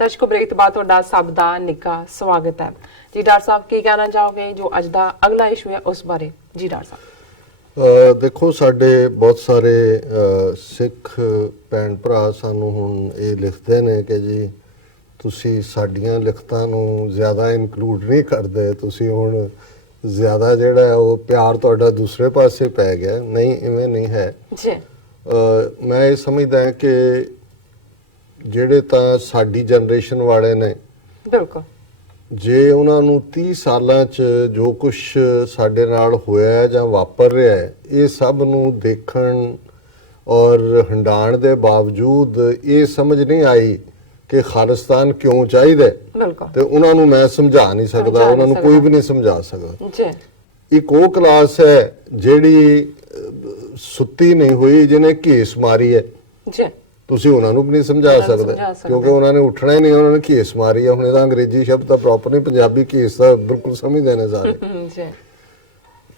दर्शकों ब्रेक तो बाद तुहाडा सब दा निੱਘਾ स्वागत है जी। डॉक्टर साहब की कहना चाहोगे जो अज दा अगला इशू है उस बारे? जी डॉक्टर साहब देखो साडे बहुत सारे सिख भैन भरा सानू हुण ये लिखते ने कि जी तुसी साडियां लिखतां नू ज़्यादा इनकलूड नहीं करदे, तुसी हुण ज़्यादा जिहड़ा है वो प्यार तुहाडा दूसरे पासे पै गया। नहीं, इवें नहीं है जी। मैं ये समझदा है कि ਜਿਹੜੇ ਤਾਂ ਸਾਡੀ ਜਨਰੇਸ਼ਨ ਵਾਲੇ ਨੇ ਬਿਲਕੁਲ ਜੇ ਉਹਨਾਂ ਨੂੰ 30 ਸਾਲਾਂ 'ਚ ਜੋ ਕੁਝ ਸਾਡੇ ਨਾਲ ਹੋਇਆ ਜਾਂ ਵਾਪਰ ਰਿਹਾ ਹੈ ਇਹ ਸਭ ਨੂੰ ਦੇਖਣ ਔਰ ਹੰਡਾਣ ਦੇ ਬਾਵਜੂਦ ਇਹ ਸਮਝ ਨਹੀਂ ਆਈ ਕਿ ਖਾਲਿਸਤਾਨ ਕਿਉਂ ਚਾਹੀਦਾ ਬਿਲਕੁਲ ਤੇ ਉਹਨਾਂ ਨੂੰ ਮੈਂ ਸਮਝਾ ਨਹੀਂ ਸਕਦਾ, ਉਹਨਾਂ ਨੂੰ ਕੋਈ ਵੀ ਨਹੀਂ ਸਮਝਾ ਸਕਦਾ ਜੀ। ਇੱਕ ਉਹ ਕਲਾਸ ਹੈ ਜਿਹੜੀ ਸੁੱਤੀ ਨਹੀਂ ਹੋਈ ਜਿਹਨੇ ਘੇਸ ਮਾਰੀ ਹੈ ਜੀ। ਤੁਸੀਂ ਉਹਨਾਂ ਨੂੰ ਵੀ ਨਹੀਂ ਸਮਝਾ ਸਕਦੇ ਕਿਉਂਕਿ ਉਹਨਾਂ ਨੇ ਉੱਠਣਾ ਹੀ ਨਹੀਂ, ਉਹਨਾਂ ਨੇ ਘੇਸ ਮਾਰੀ ਹੈ। ਹੁਣ ਇਹਦਾ ਅੰਗਰੇਜ਼ੀ ਸ਼ਬਦ ਤਾਂ ਪ੍ਰੋਪਰ ਨਹੀਂ, ਪੰਜਾਬੀ ਘੇਸ ਤਾਂ ਬਿਲਕੁਲ ਸਮਝਦੇ ਨੇ ਸਾਰੇ।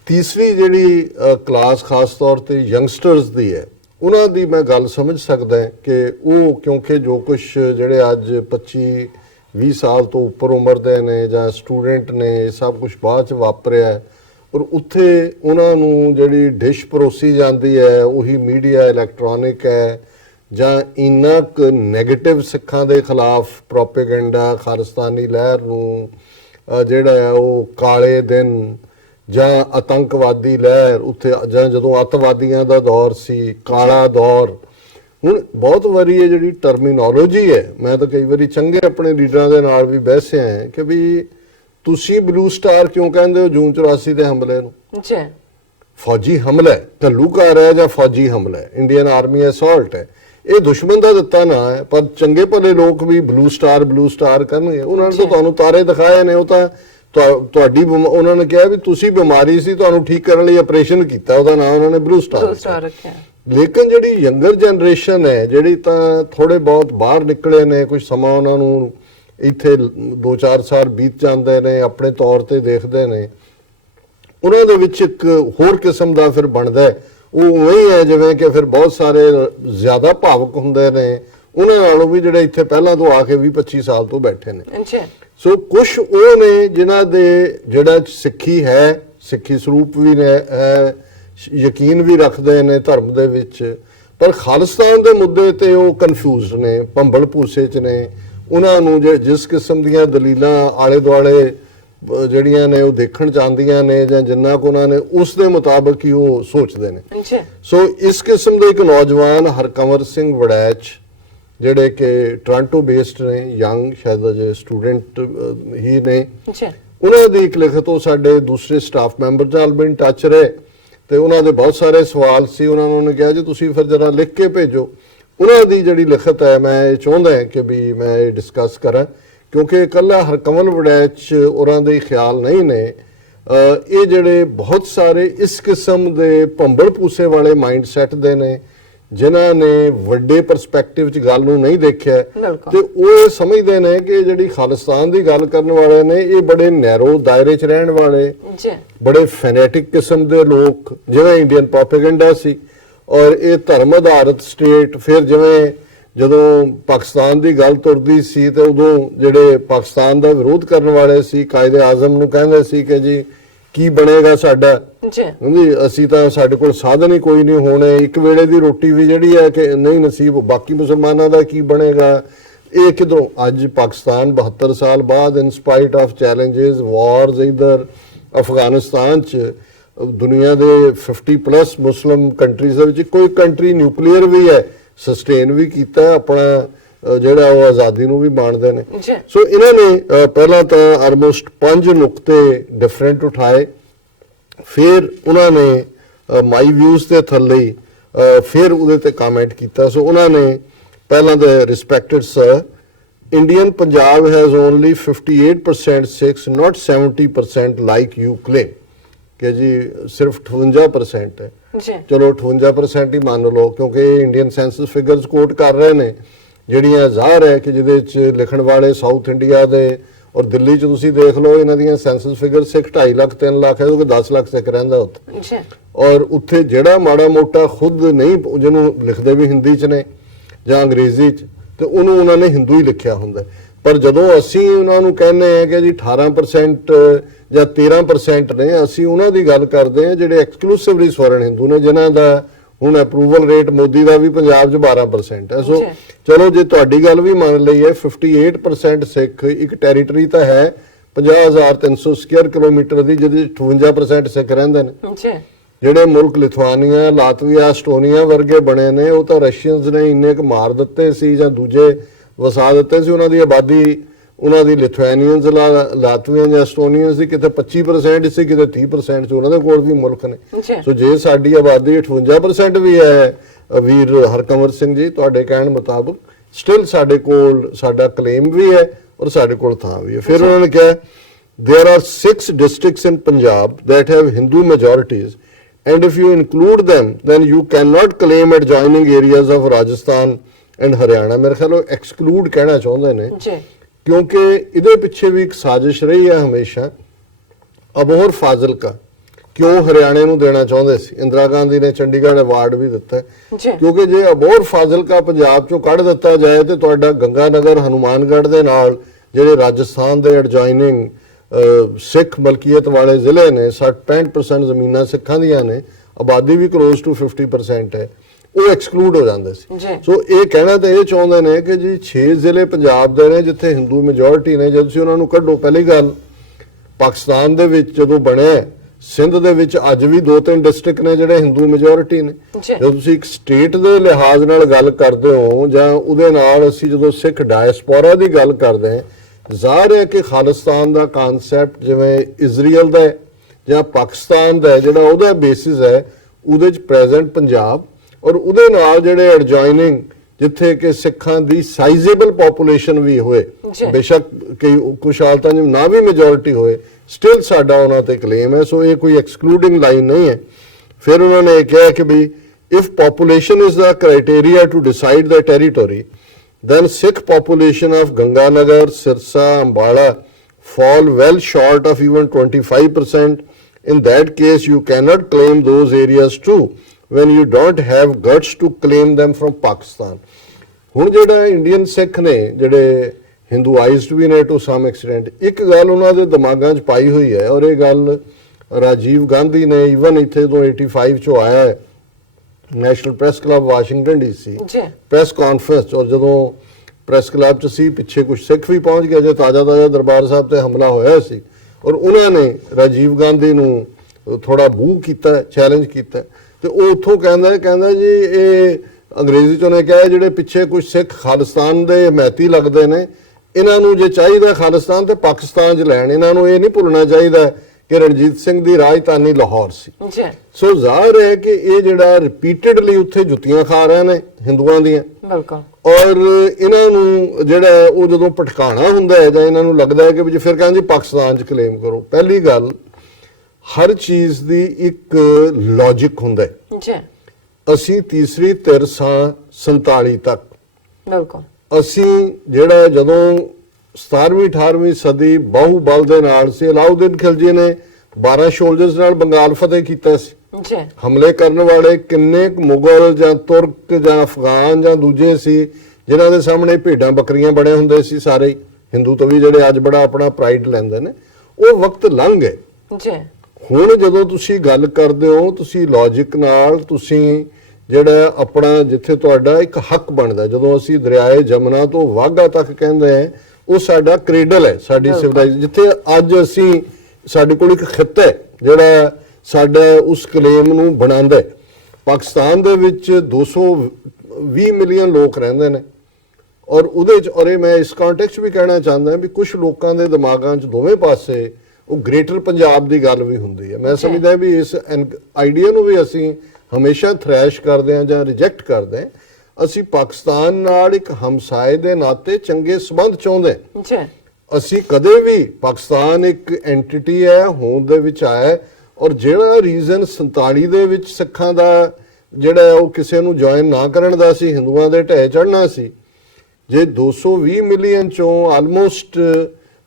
ਤੀਸਰੀ ਜਿਹੜੀ ਕਲਾਸ ਖਾਸ ਤੌਰ ਤੇ ਯੰਗਸਟਰਸ ਦੀ ਹੈ ਉਹਨਾਂ ਦੀ ਮੈਂ ਗੱਲ ਸਮਝ ਸਕਦਾ ਕਿ ਉਹ ਕਿਉਂਕਿ ਜੋ ਕੁਝ ਜਿਹੜੇ ਅੱਜ 25-20 ਸਾਲ ਤੋਂ ਉੱਪਰ ਉਮਰ ਦੇ ਨੇ ਜਾਂ ਸਟੂਡੈਂਟ ਨੇ ਸਭ ਕੁਝ ਬਾਅਦ ਚ ਵਾਪਰਿਆ ਔਰ ਉੱਥੇ ਉਹਨਾਂ ਨੂੰ ਜਿਹੜੀ ਡਿਸ਼ ਪਰੋਸੀ ਜਾਂਦੀ ਹੈ ਉਹੀ ਮੀਡੀਆ ਇਲੈਕਟ੍ਰੋਨਿਕ ਹੈ ਜਾਂ ਇੰਨਾ ਕੁ ਨੈਗੇਟਿਵ ਸਿੱਖਾਂ ਦੇ ਖਿਲਾਫ ਪ੍ਰੋਪੇਗੈਂਡਾ ਖਾਲਿਸਤਾਨੀ ਲਹਿਰ ਨੂੰ ਜਿਹੜਾ ਹੈ ਉਹ ਕਾਲੇ ਦਿਨ ਜਾਂ ਆਤੰਕਵਾਦੀ ਲਹਿਰ ਉੱਥੇ ਜਾਂ ਜਦੋਂ ਅੱਤਵਾਦੀਆਂ ਦਾ ਦੌਰ ਸੀ ਕਾਲਾ ਦੌਰ। ਹੁਣ ਬਹੁਤ ਵਾਰੀ ਇਹ ਜਿਹੜੀ ਟਰਮੀਨੋਲੋਜੀ ਹੈ ਮੈਂ ਤਾਂ ਕਈ ਵਾਰੀ ਚੰਗੇ ਆਪਣੇ ਲੀਡਰਾਂ ਦੇ ਨਾਲ ਵੀ ਬਹਿਸਿਆ ਹੈ ਕਿ ਵੀ ਤੁਸੀਂ ਬਲੂ ਸਟਾਰ ਕਿਉਂ ਕਹਿੰਦੇ ਹੋ ਜੂਨ 84 ਦੇ ਹਮਲੇ ਨੂੰ? ਜੀ ਫੌਜੀ ਹਮਲਾ ਹੈ, ਘੱਲੂਘਾਰ ਹੈ ਜਾਂ ਫੌਜੀ ਹਮਲਾ ਹੈ, ਇੰਡੀਅਨ ਆਰਮੀ ਅਸੌਲਟ ਹੈ, ਇਹ ਦੁਸ਼ਮਣ ਦਾ ਦਿੱਤਾ ਨਾ ਹੈ। ਪਰ ਚੰਗੇ ਭਲੇ ਲੋਕ ਵੀ ਬਲੂ ਸਟਾਰ ਕਰਨਗੇ। ਉਹਨਾਂ ਨੇ ਤਾਂ ਤੁਹਾਨੂੰ ਤਾਰੇ ਦਿਖਾਏ ਨੇ, ਉਹ ਤਾਂ ਤੁਹਾਡੀ ਉਹਨਾਂ ਨੇ ਕਿਹਾ ਵੀ ਤੁਸੀਂ ਬਿਮਾਰੀ ਸੀ ਤੁਹਾਨੂੰ ਠੀਕ ਕਰਨ ਲਈ ਆਪਰੇਸ਼ਨ ਕੀਤਾ, ਉਹਦਾ ਨਾਮ ਉਹਨਾਂ ਨੇ ਬਲੂ ਸਟਾਰ ਰੱਖਿਆ। ਲੇਕਿਨ ਜਿਹੜੀ ਯੰਗਰ ਜਨਰੇਸ਼ਨ ਹੈ ਜਿਹੜੀ ਤਾਂ ਥੋੜੇ ਬਹੁਤ ਬਾਹਰ ਨਿਕਲੇ ਨੇ, ਕੁਝ ਸਮਾਂ ਉਹਨਾਂ ਨੂੰ ਇੱਥੇ 2-4 ਸਾਲ ਬੀਤ ਜਾਂਦੇ ਨੇ ਆਪਣੇ ਤੌਰ ਤੇ ਦੇਖਦੇ ਨੇ, ਉਹਨਾਂ ਦੇ ਵਿੱਚ ਇੱਕ ਹੋਰ ਕਿਸਮ ਦਾ ਫਿਰ ਬਣਦਾ ਹੈ। ਉਹ ਉਵੇਂ ਹੈ ਜਿਵੇਂ ਕਿ ਫਿਰ ਬਹੁਤ ਸਾਰੇ ਜ਼ਿਆਦਾ ਭਾਵੁਕ ਹੁੰਦੇ ਨੇ ਉਹਨਾਂ ਨਾਲੋਂ ਵੀ ਜਿਹੜੇ ਇੱਥੇ ਪਹਿਲਾਂ ਤੋਂ ਆ ਕੇ 20-25 ਸਾਲ ਤੋਂ ਬੈਠੇ ਨੇ। ਸੋ ਕੁਛ ਉਹ ਨੇ ਜਿਨ੍ਹਾਂ ਦੇ ਜਿਹੜਾ ਸਿੱਖੀ ਹੈ, ਸਿੱਖੀ ਸਰੂਪ ਵੀ ਨੇ ਯਕੀਨ ਵੀ ਰੱਖਦੇ ਨੇ ਧਰਮ ਦੇ ਵਿੱਚ, ਪਰ ਖਾਲਿਸਤਾਨ ਦੇ ਮੁੱਦੇ ਤੇ ਉਹ ਕਨਫਿਊਜ਼ਡ ਨੇ, ਭੰਬਲ ਭੂਸੇ 'ਚ ਨੇ। ਉਹਨਾਂ ਨੂੰ ਜਿਸ ਕਿਸਮ ਦੀਆਂ ਦਲੀਲਾਂ ਆਲੇ ਦੁਆਲੇ ਜਿਹੜੀਆਂ ਨੇ ਉਹ ਦੇਖਣ ਚਾਹੁੰਦੀਆਂ ਨੇ ਜਾਂ ਜਿੰਨਾ ਕੁ ਉਹਨਾਂ ਨੇ ਉਸ ਦੇ ਮੁਤਾਬਕ ਹੀ ਉਹ ਸੋਚਦੇ ਨੇ। ਸੋ ਇਸ ਕਿਸਮ ਦੇ ਇੱਕ ਨੌਜਵਾਨ ਹਰਕੰਵਰ ਸਿੰਘ ਵੜੈਚ ਜਿਹੜੇ ਕਿ ਟੋਰਾਂਟੋ ਬੇਸਡ ਨੇ, ਯੰਗ ਸ਼ਾਇਦ ਅਜੇ ਸਟੂਡੈਂਟ ਹੀ ਨੇ, ਉਹਨਾਂ ਦੀ ਇੱਕ ਲਿਖਤ ਉਹ ਸਾਡੇ ਦੂਸਰੇ ਸਟਾਫ ਮੈਂਬਰ ਨਾਲ ਵੀ ਟੱਚ ਰਹੇ ਤੇ ਉਹਨਾਂ ਦੇ ਬਹੁਤ ਸਾਰੇ ਸਵਾਲ ਸੀ। ਉਹਨਾਂ ਨੇ ਕਿਹਾ ਜੀ ਤੁਸੀਂ ਫਿਰ ਜਰਾ ਲਿਖ ਕੇ ਭੇਜੋ। ਉਹਨਾਂ ਦੀ ਜਿਹੜੀ ਲਿਖਤ ਹੈ ਮੈਂ ਇਹ ਚਾਹੁੰਦਾ ਹਾਂ ਕਿ ਵੀ ਮੈਂ ਇਹ ਡਿਸਕਸ ਕਰਾਂ ਕਿਉਂਕਿ ਇਕੱਲਾ ਹਰਕੰਵਰ ਵੜੈਚ ਉਹਨਾਂ ਦੇ ਖਿਆਲ ਨਹੀਂ ਨੇ, ਇਹ ਜਿਹੜੇ ਬਹੁਤ ਸਾਰੇ ਇਸ ਕਿਸਮ ਦੇ ਭੰਬਲ ਭੂਸੇ ਵਾਲੇ ਮਾਈਂਡ ਸੈਟ ਦੇ ਨੇ ਜਿਨ੍ਹਾਂ ਨੇ ਵੱਡੇ ਪਰਸਪੈਕਟਿਵ 'ਚ ਗੱਲ ਨੂੰ ਨਹੀਂ ਦੇਖਿਆ ਤੇ ਉਹ ਇਹ ਸਮਝਦੇ ਨੇ ਕਿ ਜਿਹੜੀ ਖਾਲਿਸਤਾਨ ਦੀ ਗੱਲ ਕਰਨ ਵਾਲੇ ਨੇ ਇਹ ਬੜੇ ਨੈਰੋ ਦਾਇਰੇ 'ਚ ਰਹਿਣ ਵਾਲੇ ਬੜੇ ਫੈਨੇਟਿਕ ਕਿਸਮ ਦੇ ਲੋਕ ਜਿਵੇਂ ਇੰਡੀਅਨ ਪ੍ਰੋਪੇਗੈਂਡਾ ਸੀ ਔਰ ਇਹ ਧਰਮ ਆਧਾਰਿਤ ਸਟੇਟ। ਫਿਰ ਜਿਵੇਂ ਜਦੋਂ ਪਾਕਿਸਤਾਨ ਦੀ ਗੱਲ ਤੁਰਦੀ ਸੀ ਤੇ ਉਦੋਂ ਜਿਹੜੇ ਪਾਕਿਸਤਾਨ ਦਾ ਵਿਰੋਧ ਕਰਨ ਵਾਲੇ ਸੀ ਕਾਇਦੇ ਆਜ਼ਮ ਨੂੰ ਕਹਿੰਦੇ ਸੀ ਕਿ ਜੀ ਕੀ ਬਣੇਗਾ ਸਾਡਾ, ਅਸੀਂ ਤਾਂ ਸਾਡੇ ਕੋਲ ਸਾਧਨ ਹੀ ਕੋਈ ਨਹੀਂ ਹੋਣੇ, ਇੱਕ ਵੇਲੇ ਦੀ ਰੋਟੀ ਵੀ ਜਿਹੜੀ ਹੈ ਕਿ ਨਹੀਂ ਨਸੀਬ, ਬਾਕੀ ਮੁਸਲਮਾਨਾਂ ਦਾ ਕੀ ਬਣੇਗਾ। ਇਹ ਕਿਧਰੋਂ ਅੱਜ ਪਾਕਿਸਤਾਨ 72 ਸਾਲ ਬਾਅਦ ਇਨ ਸਪਾਈਟ ਆਫ ਚੈਲੰਜਸ ਵਾਰਸ ਇਧਰ ਅਫਗਾਨਿਸਤਾਨ 'ਚ ਦੁਨੀਆ ਦੇ 50+ ਮੁਸਲਿਮ ਕੰਟਰੀਜ਼ ਦੇ ਵਿੱਚ ਕੋਈ ਕੰਟਰੀ ਨਿਊਕਲੀਅਰ ਵੀ ਹੈ, ਸਸਟੇਨ ਵੀ ਕੀਤਾ ਆਪਣਾ ਜਿਹੜਾ ਉਹ ਆਜ਼ਾਦੀ ਨੂੰ ਵੀ ਮੰਨਦੇ ਨੇ। ਸੋ ਇਹਨਾਂ ਨੇ ਪਹਿਲਾਂ ਤਾਂ ਆਲਮੋਸਟ 5 ਨੁਕਤੇ ਡਿਫਰੈਂਟ ਉਠਾਏ, ਫਿਰ ਉਹਨਾਂ ਨੇ ਮਾਈ ਵਿਊਜ਼ ਦੇ ਥੱਲੇ ਫਿਰ ਉਹਦੇ ਤੇ ਕਮੈਂਟ ਕੀਤਾ। ਸੋ ਉਹਨਾਂ ਨੇ ਪਹਿਲਾਂ ਦੇ respected sir, Indian Punjab has only 58% Sikhs, not 70% like you claim। कि जी सिर्फ 58% है। चलो 58% ही मान लो क्योंकि इंडियन सेंसस फिगर्स कोट कर रहे हैं ਜਿਹੜੀਆਂ ਜ਼ਾਹਰ ਹੈ ਕਿ ਜਿਹਦੇ ਚ ਲਿਖਣ ਵਾਲੇ ਸਾਊਥ ਇੰਡੀਆ ਦੇ ਔਰ ਦਿੱਲੀ ਚ ਤੁਸੀਂ ਦੇਖ ਲਓ ਇਹਨਾਂ ਦੀਆਂ ਸੈਂਸਸ ਫਿਗਰ ਸਿੱਖ 2.5 ਲੱਖ 3 ਲੱਖ ਹੈ ਉਹ 10 ਲੱਖ ਸਿੱਖ ਰਹਿੰਦਾ ਉੱਥੇ ਔਰ ਉੱਥੇ ਜਿਹੜਾ ਮਾੜਾ ਮੋਟਾ ਖੁਦ ਨਹੀਂ ਜਿਹਨੂੰ ਲਿਖਦੇ ਵੀ ਹਿੰਦੀ ਚ ਨੇ ਜਾਂ ਅੰਗਰੇਜ਼ੀ ਚ ਤੇ ਉਹਨੂੰ ਉਹਨਾਂ ਨੇ ਹਿੰਦੂ ਹੀ ਲਿਖਿਆ ਹੁੰਦਾ ਪਰ ਜਦੋਂ ਅਸੀਂ ਉਹਨਾਂ ਨੂੰ ਕਹਿੰਦੇ ਆ ਕਿ ਜੀ 18% ਜਾਂ 13% ਨੇ, ਅਸੀਂ ਉਹਨਾਂ ਦੀ ਗੱਲ ਕਰਦੇ ਆ ਜਿਹੜੇ ਐਕਸਕਲੂਸਿਵਲੀ ਸਵਰਨ ਹਿੰਦੂ ਨੇ, ਜਿਨ੍ਹਾਂ ਦਾ ਹੁਣ ਅਪਰੂਵਲ ਰੇਟ ਮੋਦੀ ਦਾ ਵੀ ਪੰਜਾਬ 'ਚ 12% ਹੈ। ਸੋ ਚਲੋ ਜੇ ਤੁਹਾਡੀ ਗੱਲ ਵੀ ਮੰਨ ਲਈ ਹੈ, 58% ਸਿੱਖ ਇੱਕ ਟੈਰੀਟਰੀ ਤਾਂ ਹੈ 50,300 ਸਕੁਅਰ ਕਿਲੋਮੀਟਰ ਦੀ, ਜਿਹਦੇ 58% ਸਿੱਖ ਰਹਿੰਦੇ ਨੇ। ਜਿਹੜੇ ਮੁਲਕ ਲਿਥੁਆਨੀਆ, ਲਾਤਵੀਆ, ਐਸਟੋਨੀਆ ਵਰਗੇ ਬਣੇ ਨੇ, ਉਹ ਤਾਂ ਰਸ਼ੀਅਨਸ ਨੇ ਇੰਨੇ ਕੁ ਮਾਰ ਦਿੱਤੇ ਸੀ ਜਾਂ ਦੂਜੇ ਵਸਾ ਦਿੱਤੇ ਸੀ। ਉਹਨਾਂ ਦੀ ਆਬਾਦੀ, ਉਹਨਾਂ ਦੀ ਲਿਥੁਆਨੀਅਨਸ, ਲਾਤਵੀਅਨ ਜਾਂ ਐਸਟੋਨੀਅਨਸ ਦੀ ਕਿਤੇ 25% ਸੀ, ਕਿਤੇ 30% ਸੀ। ਉਹਨਾਂ ਦੇ ਕੋਲ ਵੀ ਮੁਲਕ ਨੇ। ਸੋ ਜੇ ਸਾਡੀ ਆਬਾਦੀ 58% ਵੀ ਹੈ ਵੀਰ ਹਰਕਮਰ ਸਿੰਘ ਜੀ, ਤੁਹਾਡੇ ਕਹਿਣ ਮੁਤਾਬਕ, ਸਟਿਲ ਸਾਡੇ ਕੋਲ ਸਾਡਾ ਕਲੇਮ ਵੀ ਹੈ ਔਰ ਸਾਡੇ ਕੋਲ ਥਾਂ ਵੀ ਹੈ। ਫਿਰ ਉਹਨਾਂ ਨੇ ਕਿਹਾ there are 6 districts in Punjab that have Hindu majorities, and if you include them then you cannot claim adjoining areas of Rajasthan and Haryana। ਮੇਰੇ ਖਿਆਲ ਉਹ exclude ਕਹਿਣਾ ਚਾਹੁੰਦੇ ਨੇ ਕਿਉਂਕਿ ਇਹਦੇ ਪਿੱਛੇ ਵੀ ਇੱਕ ਸਾਜ਼ਿਸ਼ ਰਹੀ ਹੈ ਹਮੇਸ਼ਾ। ਅਬੋਹਰ ਫਾਜ਼ਿਲਕਾ ਕਿਉਂ ਹਰਿਆਣੇ ਨੂੰ ਦੇਣਾ ਚਾਹੁੰਦੇ ਸੀ? ਇੰਦਰਾ ਗਾਂਧੀ ਨੇ ਚੰਡੀਗੜ੍ਹ ਅਵਾਰਡ ਵੀ ਦਿੱਤਾ ਕਿਉਂਕਿ ਜੇ ਅਬੋਹਰ ਫਾਜ਼ਿਲਕਾ ਪੰਜਾਬ ਚੋਂ ਕੱਢ ਦਿੱਤਾ ਜਾਏ ਤੇ ਤੁਹਾਡਾ ਗੰਗਾਨਗਰ, ਹਨੂਮਾਨਗੜ੍ਹ ਦੇ ਨਾਲ ਜਿਹੜੇ ਰਾਜਸਥਾਨ ਦੇ ਐਡਜੋਇਨਿੰਗ ਸਿੱਖ ਮਲਕੀਅਤ ਵਾਲੇ ਜ਼ਿਲ੍ਹੇ ਨੇ, 60-65% ਜ਼ਮੀਨਾਂ ਸਿੱਖਾਂ ਦੀਆਂ ਨੇ, ਆਬਾਦੀ ਵੀ ਕਲੋਜ਼ ਟੂ 50% ਹੈ, ਉਹ ਐਕਸਕਲੂਡ ਹੋ ਜਾਂਦੇ ਸੀ। ਸੋ ਇਹ ਕਹਿਣਾ ਤਾਂ ਇਹ ਚਾਹੁੰਦੇ ਨੇ ਕਿ ਜੀ 6 ਜ਼ਿਲ੍ਹੇ ਪੰਜਾਬ ਦੇ ਨੇ ਜਿੱਥੇ ਹਿੰਦੂ ਮੈਜੋਰਿਟੀ ਨੇ, ਜਦ ਤੁਸੀਂ ਉਹਨਾਂ ਨੂੰ ਕੱਢੋ। ਪਹਿਲੀ ਗੱਲ, ਪਾਕਿਸਤਾਨ ਦੇ ਵਿੱਚ ਜਦੋਂ ਬਣਿਆ, ਸਿੰਧ ਦੇ ਵਿੱਚ ਅੱਜ ਵੀ 2-3 ਡਿਸਟ੍ਰਿਕਟ ਨੇ ਜਿਹੜੇ ਹਿੰਦੂ ਮੈਜੋਰਿਟੀ ਨੇ। ਜਦੋਂ ਤੁਸੀਂ ਇੱਕ ਸਟੇਟ ਦੇ ਲਿਹਾਜ਼ ਨਾਲ ਗੱਲ ਕਰਦੇ ਹੋ ਜਾਂ ਉਹਦੇ ਨਾਲ ਅਸੀਂ ਜਦੋਂ ਸਿੱਖ ਡਾਇਸਪੋਰਾ ਦੀ ਗੱਲ ਕਰਦੇ ਹਾਂ, ਜ਼ਾਹਿਰ ਹੈ ਕਿ ਖਾਲਿਸਤਾਨ ਦਾ ਕਨਸੈਪਟ ਜਿਵੇਂ ਇਜ਼ਰਾਈਲ ਦਾ ਜਾਂ ਪਾਕਿਸਤਾਨ ਦਾ ਜਿਹੜਾ ਉਹਦਾ ਬੇਸਿਸ ਹੈ, ਉਹਦੇ 'ਚ ਪ੍ਰੈਜ਼ੈਂਟ ਪੰਜਾਬ ਔਰ ਉਹਦੇ ਨਾਲ ਜਿਹੜੇ ਐਡਜੋਇਨਿੰਗ ਜਿੱਥੇ ਕਿ ਸਿੱਖਾਂ ਦੀ ਸਾਈਜ਼ੇਬਲ ਪੋਪੂਲੇਸ਼ਨ ਵੀ ਹੋਏ, ਬੇਸ਼ੱਕ ਕਈ ਕੁਝ ਹਾਲਤਾਂ 'ਚ ਨਾ ਵੀ ਮੈਜੋਰਿਟੀ ਹੋਏ, ਸਟਿਲ ਸਾਡਾ ਉਹਨਾਂ ਤੇ ਕਲੇਮ ਹੈ। ਸੋ ਇਹ ਕੋਈ ਐਕਸਕਲੂਡਿੰਗ ਲਾਈਨ ਨਹੀਂ ਹੈ। ਫਿਰ ਉਹਨਾਂ ਨੇ ਇਹ ਕਿਹਾ ਕਿ ਵੀ if population is the criteria to decide the territory then Sikh population of Ganganagar, Sirsa, Ambala fall well short of even 25%. In that case, you cannot claim those areas too when you don't have guts to claim them from Pakistan. ਹੁਣ ਜਿਹੜਾ Indian ਸਿੱਖ ਨੇ ਜਿਹੜੇ ਹਿੰਦੂਆਈਜ਼ਡ ਵੀ ਨੇ to sum extent, ਇੱਕ ਗੱਲ ਉਹਨਾਂ ਦੇ ਦਿਮਾਗਾਂ 'ਚ ਪਾਈ ਹੋਈ ਹੈ ਔਰ ਇਹ ਗੱਲ ਰਾਜੀਵ ਗਾਂਧੀ ਨੇ ਈਵਨ ਇੱਥੇ ਤੋਂ 85 ਚੋਂ ਆਇਆ ਹੈ national press club Washington DC press conference, ਔਰ ਜਦੋਂ ਪ੍ਰੈਸ ਕਲੱਬ 'ਚ ਸੀ ਪਿੱਛੇ ਕੁਝ ਸਿੱਖ ਵੀ ਪਹੁੰਚ ਗਏ ਜੇ ਤਾਜ਼ਾ ਦਰਬਾਰ ਸਾਹਿਬ ਤੇ ਹਮਲਾ ਹੋਇਆ ਸੀ ਔਰ ਉਹਨਾਂ ਨੇ ਰਾਜੀਵ ਗਾਂਧੀ ਨੂੰ ਥੋੜਾ ਬੂ ਕੀਤਾ, ਚੈਲੰਜ ਕੀਤਾ ਤੇ ਉਹ ਉੱਥੋਂ ਕਹਿੰਦਾ ਜੀ ਇਹ ਅੰਗਰੇਜ਼ੀ 'ਚ ਉਹਨੇ ਕਿਹਾ ਜਿਹੜੇ ਪਿੱਛੇ ਕੁਝ ਸਿੱਖ ਖਾਲਿਸਤਾਨ ਦੇ ਹਮਾਇਤੀ ਲੱਗਦੇ ਨੇ, ਇਹਨਾਂ ਨੂੰ ਜੇ ਚਾਹੀਦਾ ਖਾਲਿਸਤਾਨ ਤੇ ਪਾਕਿਸਤਾਨ 'ਚ ਲੈਣ, ਇਹਨਾਂ ਨੂੰ ਇਹ ਨਹੀਂ ਭੁੱਲਣਾ ਚਾਹੀਦਾ ਕਿ ਰਣਜੀਤ ਸਿੰਘ ਦੀ ਰਾਜਧਾਨੀ ਲਾਹੌਰ ਸੀ। ਸੋ ਜ਼ਾਹਿਰ ਹੈ ਕਿ ਇਹ ਜਿਹੜਾ ਰਿਪੀਟਡਲੀ ਉੱਥੇ ਜੁੱਤੀਆਂ ਖਾ ਰਹੇ ਨੇ ਹਿੰਦੂਆਂ ਦੀਆਂ, ਔਰ ਇਹਨਾਂ ਨੂੰ ਜਿਹੜਾ ਉਹ ਜਦੋਂ ਭਟਕਾਣਾ ਹੁੰਦਾ ਹੈ ਜਾਂ ਇਹਨਾਂ ਨੂੰ ਲੱਗਦਾ ਹੈ ਕਿ ਫਿਰ ਕਹਿੰਦੇ ਪਾਕਿਸਤਾਨ 'ਚ ਕਲੇਮ ਕਰੋ। ਪਹਿਲੀ ਗੱਲ, ਹਰ ਚੀਜ਼ ਦੀ ਇੱਕ ਲੌਜਿਕ ਹੁੰਦਾ ਹੈ। ਅਸੀਂ ਤੀਸਰੀ ਧਿਰ ਸਾਂ 47 ਤੱਕ, ਅਸੀਂ ਜਿਹੜਾ ਜਦੋਂ 17ਵੀਂ 18ਵੀਂ ਸਦੀ ਬਾਹੂਬਲ ਦੇ ਨਾਲ ਸੀ, ਅਲਾਉਦੀਨ ਖਿਲਜੀ ਨੇ 12 ਸ਼ੋਲਜਰਸ ਨਾਲ ਬੰਗਾਲ ਫਤਿਹ ਕੀਤਾ ਸੀ। ਹਮਲੇ ਕਰਨ ਵਾਲੇ ਕਿੰਨੇ ਮੁਗਲ ਜਾਂ ਤੁਰਕ ਜਾਂ ਅਫਗਾਨ ਜਾਂ ਦੂਜੇ ਸੀ ਜਿਨ੍ਹਾਂ ਦੇ ਸਾਹਮਣੇ ਭੇਡਾਂ ਬੱਕਰੀਆਂ ਬਣੇ ਹੁੰਦੇ ਸੀ, ਸਾਰੇ ਹਿੰਦੂ ਤੋਂ ਵੀ ਜਿਹੜੇ ਅੱਜ ਬੜਾ ਆਪਣਾ ਪ੍ਰਾਈਡ ਲੈਂਦੇ ਨੇ। ਉਹ ਵਕਤ ਲੰਘ ਗਏ। ਹੁਣ ਜਦੋਂ ਤੁਸੀਂ ਗੱਲ ਕਰਦੇ ਹੋ, ਤੁਸੀਂ ਲੌਜਿਕ ਨਾਲ ਤੁਸੀਂ ਜਿਹੜਾ ਆਪਣਾ ਜਿੱਥੇ ਤੁਹਾਡਾ ਇੱਕ ਹੱਕ ਬਣਦਾ, ਜਦੋਂ ਅਸੀਂ ਦਰਿਆਏ ਜਮਨਾ ਤੋਂ ਵਾਘਾ ਤੱਕ ਕਹਿੰਦੇ ਆ ਉਹ ਸਾਡਾ ਕ੍ਰੇਡਲ ਹੈ, ਸਾਡੀ ਸਿਵਲਾਈਜ਼, ਜਿੱਥੇ ਅੱਜ ਅਸੀਂ ਸਾਡੇ ਕੋਲ ਇੱਕ ਖਿੱਤਾ ਹੈ ਜਿਹੜਾ ਸਾਡਾ ਉਸ ਕਲੇਮ ਨੂੰ ਬਣਾਉਂਦਾ। ਪਾਕਿਸਤਾਨ ਦੇ ਵਿੱਚ 220 ਮਿਲੀਅਨ ਲੋਕ ਰਹਿੰਦੇ ਨੇ ਔਰ ਉਹਦੇ 'ਚ, ਔਰ ਇਹ ਮੈਂ ਇਸ ਕੰਟੈਕਸਟ ਵੀ ਕਹਿਣਾ ਚਾਹੁੰਦਾ ਵੀ ਕੁਝ ਲੋਕਾਂ ਦੇ ਦਿਮਾਗਾਂ 'ਚ ਦੋਵੇਂ ਪਾਸੇ ਉਹ ਗ੍ਰੇਟਰ ਪੰਜਾਬ ਦੀ ਗੱਲ ਵੀ ਹੁੰਦੀ ਹੈ। ਮੈਂ ਸਮਝਦਾ ਵੀ ਇਸ ਆਈਡੀਆ ਨੂੰ ਵੀ ਅਸੀਂ ਹਮੇਸ਼ਾ ਥ੍ਰੈਸ਼ ਕਰਦੇ ਹਾਂ ਜਾਂ ਰਿਜੈਕਟ ਕਰਦੇ ਹਾਂ। ਅਸੀਂ ਪਾਕਿਸਤਾਨ ਨਾਲ ਇੱਕ ਹਮਸਾਏ ਦੇ ਨਾਤੇ ਚੰਗੇ ਸਬੰਧ ਚਾਹੁੰਦੇ ਹਾਂ। ਅਸੀਂ ਕਦੇ ਵੀ, ਪਾਕਿਸਤਾਨ ਇੱਕ ਐਂਟੀਟੀ ਹੈ, ਹੋਂਦ ਦੇ ਵਿੱਚ ਆਇਆ ਔਰ ਜਿਹੜਾ ਰੀਜ਼ਨ 47 ਦੇ ਵਿੱਚ ਸਿੱਖਾਂ ਦਾ ਜਿਹੜਾ ਉਹ ਕਿਸੇ ਨੂੰ ਜੁਆਇਨ ਨਾ ਕਰਨ ਦਾ ਸੀ, ਹਿੰਦੂਆਂ ਦੇ ਢਹਿ ਚੜ੍ਹਨਾ ਸੀ। ਜੇ 220 ਮਿਲੀਅਨ ਚੋਂ ਆਲਮੋਸਟ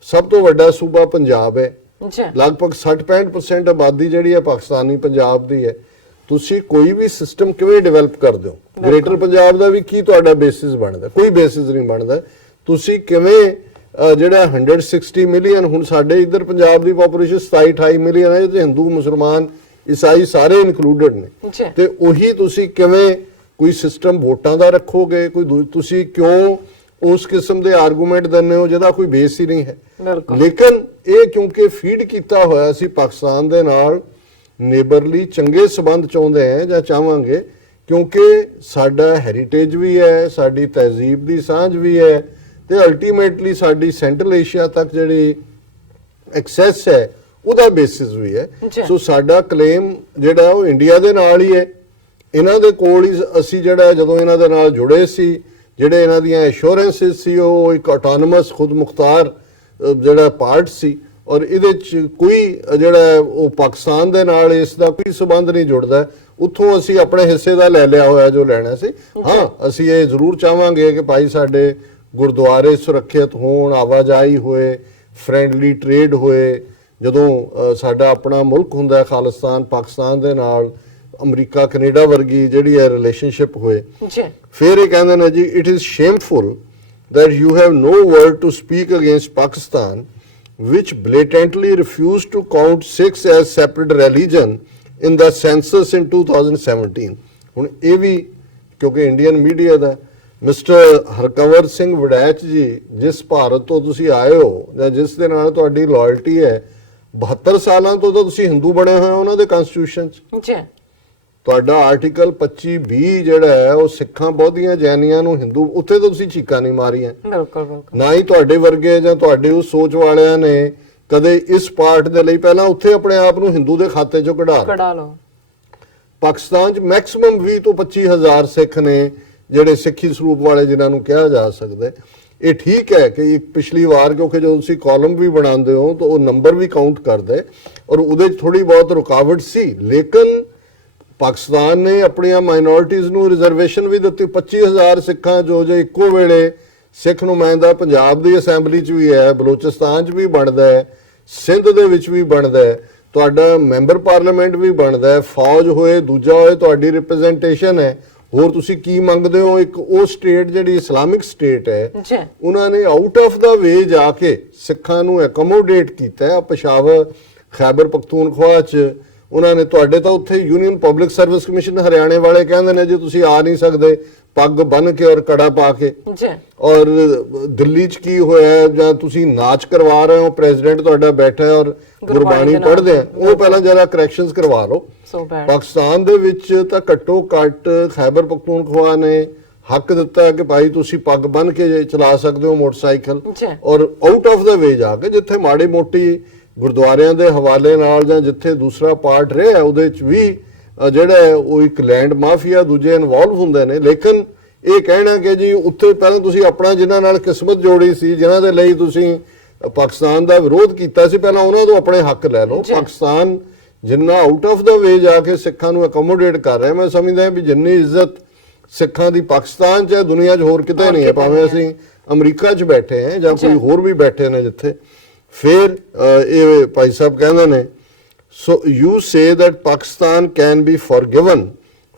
ਸਭ ਤੋਂ ਵੱਡਾ ਸੂਬਾ ਪੰਜਾਬ ਹੈ, ਲਗਭਗ 60-65% ਆਬਾਦੀ ਜਿਹੜੀ ਹੈ ਪਾਕਿਸਤਾਨੀ ਪੰਜਾਬ ਦੀ ਹੈ, ਤੁਸੀਂ ਕੋਈ ਵੀ ਸਿਸਟਮ ਕਿਵੇਂ ਡਿਵੈਲਪ ਕਰਦੇ ਹੋ? ਗ੍ਰੇਟਰ ਪੰਜਾਬ ਦਾ ਵੀ ਕੀ ਤੁਹਾਡਾ ਬੇਸਿਸ ਬਣਦਾ? ਕੋਈ ਬੇਸਿਸ ਨਹੀਂ ਬਣਦਾ। ਤੁਸੀਂ ਕਿਵੇਂ ਜਿਹੜਾ 160 ਮਿਲੀਅਨ, ਹੁਣ ਸਾਡੇ ਇੱਧਰ ਪੰਜਾਬ ਦੀ ਪੋਪੂਲੇਸ਼ਨ 27-28 ਮਿਲੀਅਨ ਹੈ, ਜਿਹਦੇ ਹਿੰਦੂ ਮੁਸਲਮਾਨ ਈਸਾਈ ਸਾਰੇ ਇਨਕਲੂਡਡ ਨੇ। ਤੇ ਉਹੀ ਤੁਸੀਂ ਕਿਵੇਂ ਕੋਈ ਸਿਸਟਮ ਵੋਟਾਂ ਦਾ ਰੱਖੋਗੇ? ਤੁਸੀਂ ਕਿਉਂ ਉਸ ਕਿਸਮ ਦੇ ਆਰਗੂਮੈਂਟ ਦਿੰਦੇ ਹੋ ਜਿਹਦਾ ਕੋਈ ਬੇਸ ਹੀ ਨਹੀਂ ਹੈ? ਲੇਕਿਨ ਇਹ ਕਿਉਂਕਿ ਫੀਡ ਕੀਤਾ ਹੋਇਆ ਸੀ ਪਾਕਿਸਤਾਨ ਦੇ ਨਾਲ ਨੇਬਰਲੀ ਚੰਗੇ ਸਬੰਧ ਚਾਹੁੰਦੇ ਆ ਜਾਂ ਚਾਹਾਂਗੇ, ਕਿਉਂਕਿ ਸਾਡਾ ਹੈਰੀਟੇਜ ਵੀ ਹੈ, ਸਾਡੀ ਤਹਿਜ਼ੀਬ ਦੀ ਸਾਂਝ ਵੀ ਹੈ, ਤੇ ਅਲਟੀਮੇਟਲੀ ਸਾਡੀ ਸੈਂਟਰਲ ਏਸ਼ੀਆ ਤੱਕ ਜਿਹੜੀ ਐਕਸੈਸ ਹੈ ਉਹਦਾ ਬੇਸਿਸ ਵੀ ਹੈ। ਸੋ ਸਾਡਾ ਕਲੇਮ ਜਿਹੜਾ ਉਹ ਇੰਡੀਆ ਦੇ ਨਾਲ ਹੀ ਹੈ। ਇਹਨਾਂ ਦੇ ਕੋਲ ਹੀ ਅਸੀਂ ਜਿਹੜਾ ਜਦੋਂ ਇਹਨਾਂ ਦੇ ਨਾਲ ਜੁੜੇ ਸੀ, ਜਿਹੜੇ ਇਹਨਾਂ ਦੀਆਂ ਐਸ਼ੋਰੈਂਸਿਸ ਸੀ, ਉਹ ਇੱਕ ਆਟੋਨਮਸ ਖੁਦ ਮੁਖਤਾਰ ਜਿਹੜਾ ਪਾਰਟ ਸੀ, ਔਰ ਇਹਦੇ ਚ ਕੋਈ ਜਿਹੜਾ ਉਹ ਪਾਕਿਸਤਾਨ ਦੇ ਨਾਲ ਇਸ ਦਾ ਕੋਈ ਸਬੰਧ ਨਹੀਂ ਜੁੜਦਾ। ਉੱਥੋਂ ਅਸੀਂ ਆਪਣੇ ਹਿੱਸੇ ਦਾ ਲੈ ਲਿਆ ਹੋਇਆ ਜੋ ਲੈਣਾ ਸੀ। ਹਾਂ, ਅਸੀਂ ਇਹ ਜ਼ਰੂਰ ਚਾਹਾਂਗੇ ਕਿ ਭਾਈ ਸਾਡੇ ਗੁਰਦੁਆਰੇ ਸੁਰੱਖਿਅਤ ਹੋਣ, ਆਵਾਜਾਈ ਹੋਏ, ਫਰੈਂਡਲੀ ਟ੍ਰੇਡ ਹੋਏ। ਜਦੋਂ ਸਾਡਾ ਆਪਣਾ ਮੁਲਕ ਹੁੰਦਾ ਹੈ ਖਾਲਿਸਤਾਨ, ਪਾਕਿਸਤਾਨ ਦੇ ਨਾਲ ਅਮਰੀਕਾ ਕੈਨੇਡਾ ਵਰਗੀ ਜਿਹੜੀ ਹੈ ਰਿਲੇਸ਼ਨਸ਼ਿਪ ਹੋਏ। ਫਿਰ ਇਹ ਕਹਿੰਦੇ ਨੇ ਜੀ, it is shameful that you have no word to speak against Pakistan, which blatantly refused to count Sikhs as separate religion in the census in 2017. ਹੁਣ ਇਹ ਵੀ ਕਿਉਂਕਿ ਇੰਡੀਅਨ ਮੀਡੀਆ ਦਾ ਮਿਸਟਰ ਹਰਕੰਵਰ ਸਿੰਘ ਵੜੈਚ ਜੀ, ਜਿਸ ਭਾਰਤ ਤੋਂ ਤੁਸੀਂ ਆਏ ਹੋ ਜਾਂ ਜਿਸ ਦੇ ਨਾਲ ਤੁਹਾਡੀ ਲਾਇਲਟੀ ਹੈ, 72 ਸਾਲਾਂ ਤੋਂ ਤਾਂ ਤੁਸੀਂ ਹਿੰਦੂ ਬਣੇ ਹੋਏ ਹੋ ਉਹਨਾਂ ਦੇ ਕਨਸਟੀਟਿਊਸ਼ਨ 'ਚ। ਜੀ ਤੁਹਾਡਾ ਆਰਟੀਕਲ 25(20) ਜਿਹੜਾ ਹੈ ਉਹ ਸਿੱਖਾਂ ਬੌਧੀਆਂ ਜੈਨੀਆਂ ਨੂੰ ਹਿੰਦੂ, ਉੱਥੇ ਤਾਂ ਤੁਸੀਂ ਚੀਕਾਂ ਨਹੀਂ ਮਾਰੀਆਂ। ਬਿਲਕੁਲ ਬਿਲਕੁਲ। ਨਾ ਹੀ ਤੁਹਾਡੇ ਵਰਗੇ ਜਾਂ ਤੁਹਾਡੇ ਉਸ ਸੋਚ ਵਾਲਿਆਂ ਨੇ ਕਦੇ ਇਸ ਪਾਰਟ ਦੇ ਲਈ ਪਹਿਲਾਂ ਉੱਥੇ ਆਪਣੇ ਆਪ ਨੂੰ ਹਿੰਦੂ ਦੇ ਖਾਤੇ 'ਚੋਂ ਕਢਾ ਲਓ। ਪਾਕਿਸਤਾਨ 'ਚ ਮੈਕਸਿਮਮ 20 ਤੋਂ 25 ਹਜ਼ਾਰ ਸਿੱਖ ਨੇ ਜਿਹੜੇ ਸਿੱਖੀ ਸਰੂਪ ਵਾਲੇ ਜਿਨ੍ਹਾਂ ਨੂੰ ਕਿਹਾ ਜਾ ਸਕਦਾ। ਇਹ ਠੀਕ ਹੈ ਕਿ ਇੱਕ ਪਿਛਲੀ ਵਾਰ ਕਿਉਂਕਿ ਜਦੋਂ ਤੁਸੀਂ ਕਾਲਮ ਵੀ ਬਣਾਉਂਦੇ ਹੋ ਤਾਂ ਉਹ ਨੰਬਰ ਵੀ ਕਾਊਂਟ ਕਰਦੇ ਔਰ ਉਹਦੇ 'ਚ ਥੋੜੀ ਬਹੁਤ ਰੁਕਾਵਟ ਸੀ, ਲੇਕਿਨ ਪਾਕਿਸਤਾਨ ਨੇ ਆਪਣੀਆਂ ਮਾਈਨੋਰਿਟੀਜ਼ ਨੂੰ ਰਿਜ਼ਰਵੇਸ਼ਨ ਵੀ ਦਿੱਤੀ। 25,000 ਸਿੱਖਾਂ ਜੋ ਇੱਕੋ ਵੇਲੇ ਸਿੱਖ ਨੁਮਾਇੰਦਾ ਪੰਜਾਬ ਦੀ ਅਸੈਂਬਲੀ 'ਚ ਵੀ ਹੈ, ਬਲੋਚਿਸਤਾਨ 'ਚ ਵੀ ਬਣਦਾ ਹੈ, ਸਿੰਧ ਦੇ ਵਿੱਚ ਵੀ ਬਣਦਾ ਹੈ, ਤੁਹਾਡਾ ਮੈਂਬਰ ਪਾਰਲੀਮੈਂਟ ਵੀ ਬਣਦਾ ਹੈ, ਫੌਜ ਹੋਏ ਦੂਜਾ ਹੋਏ ਤੁਹਾਡੀ ਰਿਪਰੈਜ਼ੈਂਟੇਸ਼ਨ ਹੈ। ਹੋਰ ਤੁਸੀਂ ਕੀ ਮੰਗਦੇ ਹੋ? ਇੱਕ ਉਹ ਸਟੇਟ ਜਿਹੜੀ ਇਸਲਾਮਿਕ ਸਟੇਟ ਹੈ, ਉਹਨਾਂ ਨੇ ਆਊਟ ਆਫ ਦਾ ਵੇ ਜਾ ਕੇ ਸਿੱਖਾਂ ਨੂੰ ਐਕੋਮੋਡੇਟ ਕੀਤਾ ਹੈ। ਪਿਸ਼ਾਵਰ, ਖੈਬਰ ਪਖਤੂਨਖਵਾ 'ਚ ਉਹਨਾਂ ਨੇ ਤੁਹਾਡੇ ਤਾਂ ਉੱਥੇ ਯੂਨੀਅਨ ਪਬਲਿਕ ਸਰਵਿਸ ਕਮਿਸ਼ਨ ਹਰਿਆਣੇ ਵਾਲੇ ਕਹਿੰਦੇ ਨੇ ਜੀ ਤੁਸੀਂ ਆ ਨਹੀਂ ਸਕਦੇ ਪੱਗ ਬੰਨ ਕੇ ਔਰ ਕੜਾ ਪਾ ਕੇ। ਔਰ ਦਿੱਲੀ 'ਚ ਕੀ ਹੋਇਆ, ਜਾਂ ਤੁਸੀਂ ਨਾਚ ਕਰਵਾ ਰਹੇ ਹੋ, ਪ੍ਰੈਜ਼ੀਡੈਂਟ ਤੁਹਾਡਾ ਬੈਠਾ ਹੈ ਔਰ ਗੁਰਬਾਣੀ ਪੜ੍ਹਦੇ ਆ, ਉਹ ਪਹਿਲਾਂ ਜਰਾ ਕਰੈਕਸ਼ਨਸ ਕਰਵਾ ਲਓ। ਪਾਕਿਸਤਾਨ ਦੇ ਵਿੱਚ ਤਾਂ ਘੱਟੋ ਘੱਟ ਖੈਬਰ ਪਖਤੂਨਖਵਾ ਨੇ ਹੱਕ ਦਿੱਤਾ ਕਿ ਭਾਈ ਤੁਸੀਂ ਪੱਗ ਬੰਨ ਕੇ ਚਲਾ ਸਕਦੇ ਹੋ ਮੋਟਰਸਾਈਕਲ, ਔਰ ਆਊਟ ਆਫ ਦਾ ਵੇ ਜਾ ਕੇ ਜਿੱਥੇ ਮਾੜੀ ਮੋਟੀ ਗੁਰਦੁਆਰਿਆਂ ਦੇ ਹਵਾਲੇ ਨਾਲ ਜਾਂ ਜਿੱਥੇ ਦੂਸਰਾ ਪਾਰਟ ਰਿਹਾ ਉਹਦੇ 'ਚ ਵੀ ਜਿਹੜਾ ਉਹ ਇੱਕ ਲੈਂਡ ਮਾਫੀਆ ਦੂਜੇ ਇਨਵੋਲਵ ਹੁੰਦੇ ਨੇ। ਲੇਕਿਨ ਇਹ ਕਹਿਣਾ ਕਿ ਜੀ ਉੱਥੇ ਪਹਿਲਾਂ ਤੁਸੀਂ ਆਪਣਾ ਜਿਨ੍ਹਾਂ ਨਾਲ ਕਿਸਮਤ ਜੋੜੀ ਸੀ, ਜਿਨ੍ਹਾਂ ਦੇ ਲਈ ਤੁਸੀਂ ਪਾਕਿਸਤਾਨ ਦਾ ਵਿਰੋਧ ਕੀਤਾ ਸੀ, ਪਹਿਲਾਂ ਉਹਨਾਂ ਤੋਂ ਆਪਣੇ ਹੱਕ ਲੈ ਲਓ। ਪਾਕਿਸਤਾਨ ਜਿੰਨਾ ਆਊਟ ਆਫ ਦਾ ਵੇ ਜਾ ਕੇ ਸਿੱਖਾਂ ਨੂੰ ਅਕੋਮੋਡੇਟ ਕਰ ਰਿਹਾ, ਮੈਂ ਸਮਝਦਾ ਵੀ ਜਿੰਨੀ ਇੱਜ਼ਤ ਸਿੱਖਾਂ ਦੀ ਪਾਕਿਸਤਾਨ 'ਚ ਹੈ ਦੁਨੀਆ 'ਚ ਹੋਰ ਕਿਤੇ ਨਹੀਂ ਹੈ, ਭਾਵੇਂ ਅਸੀਂ ਅਮਰੀਕਾ 'ਚ ਬੈਠੇ ਹਾਂ ਜਾਂ ਕੋਈ ਹੋਰ ਵੀ ਬੈਠੇ ਨੇ ਜਿੱਥੇ। ਫਿਰ ਇਹ ਭਾਈ ਸਾਹਿਬ ਕਹਿੰਦੇ ਨੇ, so you say that Pakistan can be forgiven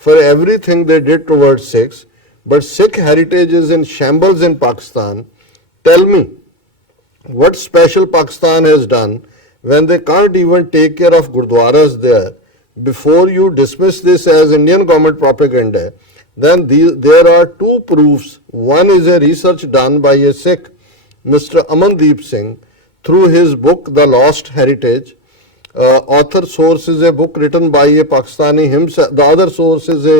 for everything they did towards Sikhs, but Sikh heritage is in shambles in Pakistan. Tell me, what special Pakistan has done when they can't even take care of gurdwaras there? Before you dismiss this as Indian government propaganda, then there are two proofs. One is a research done by a Sikh, Mr. Amandeep Singh, through his book The Lost Heritage. Author source is a book written by a Pakistani himself. The other source is a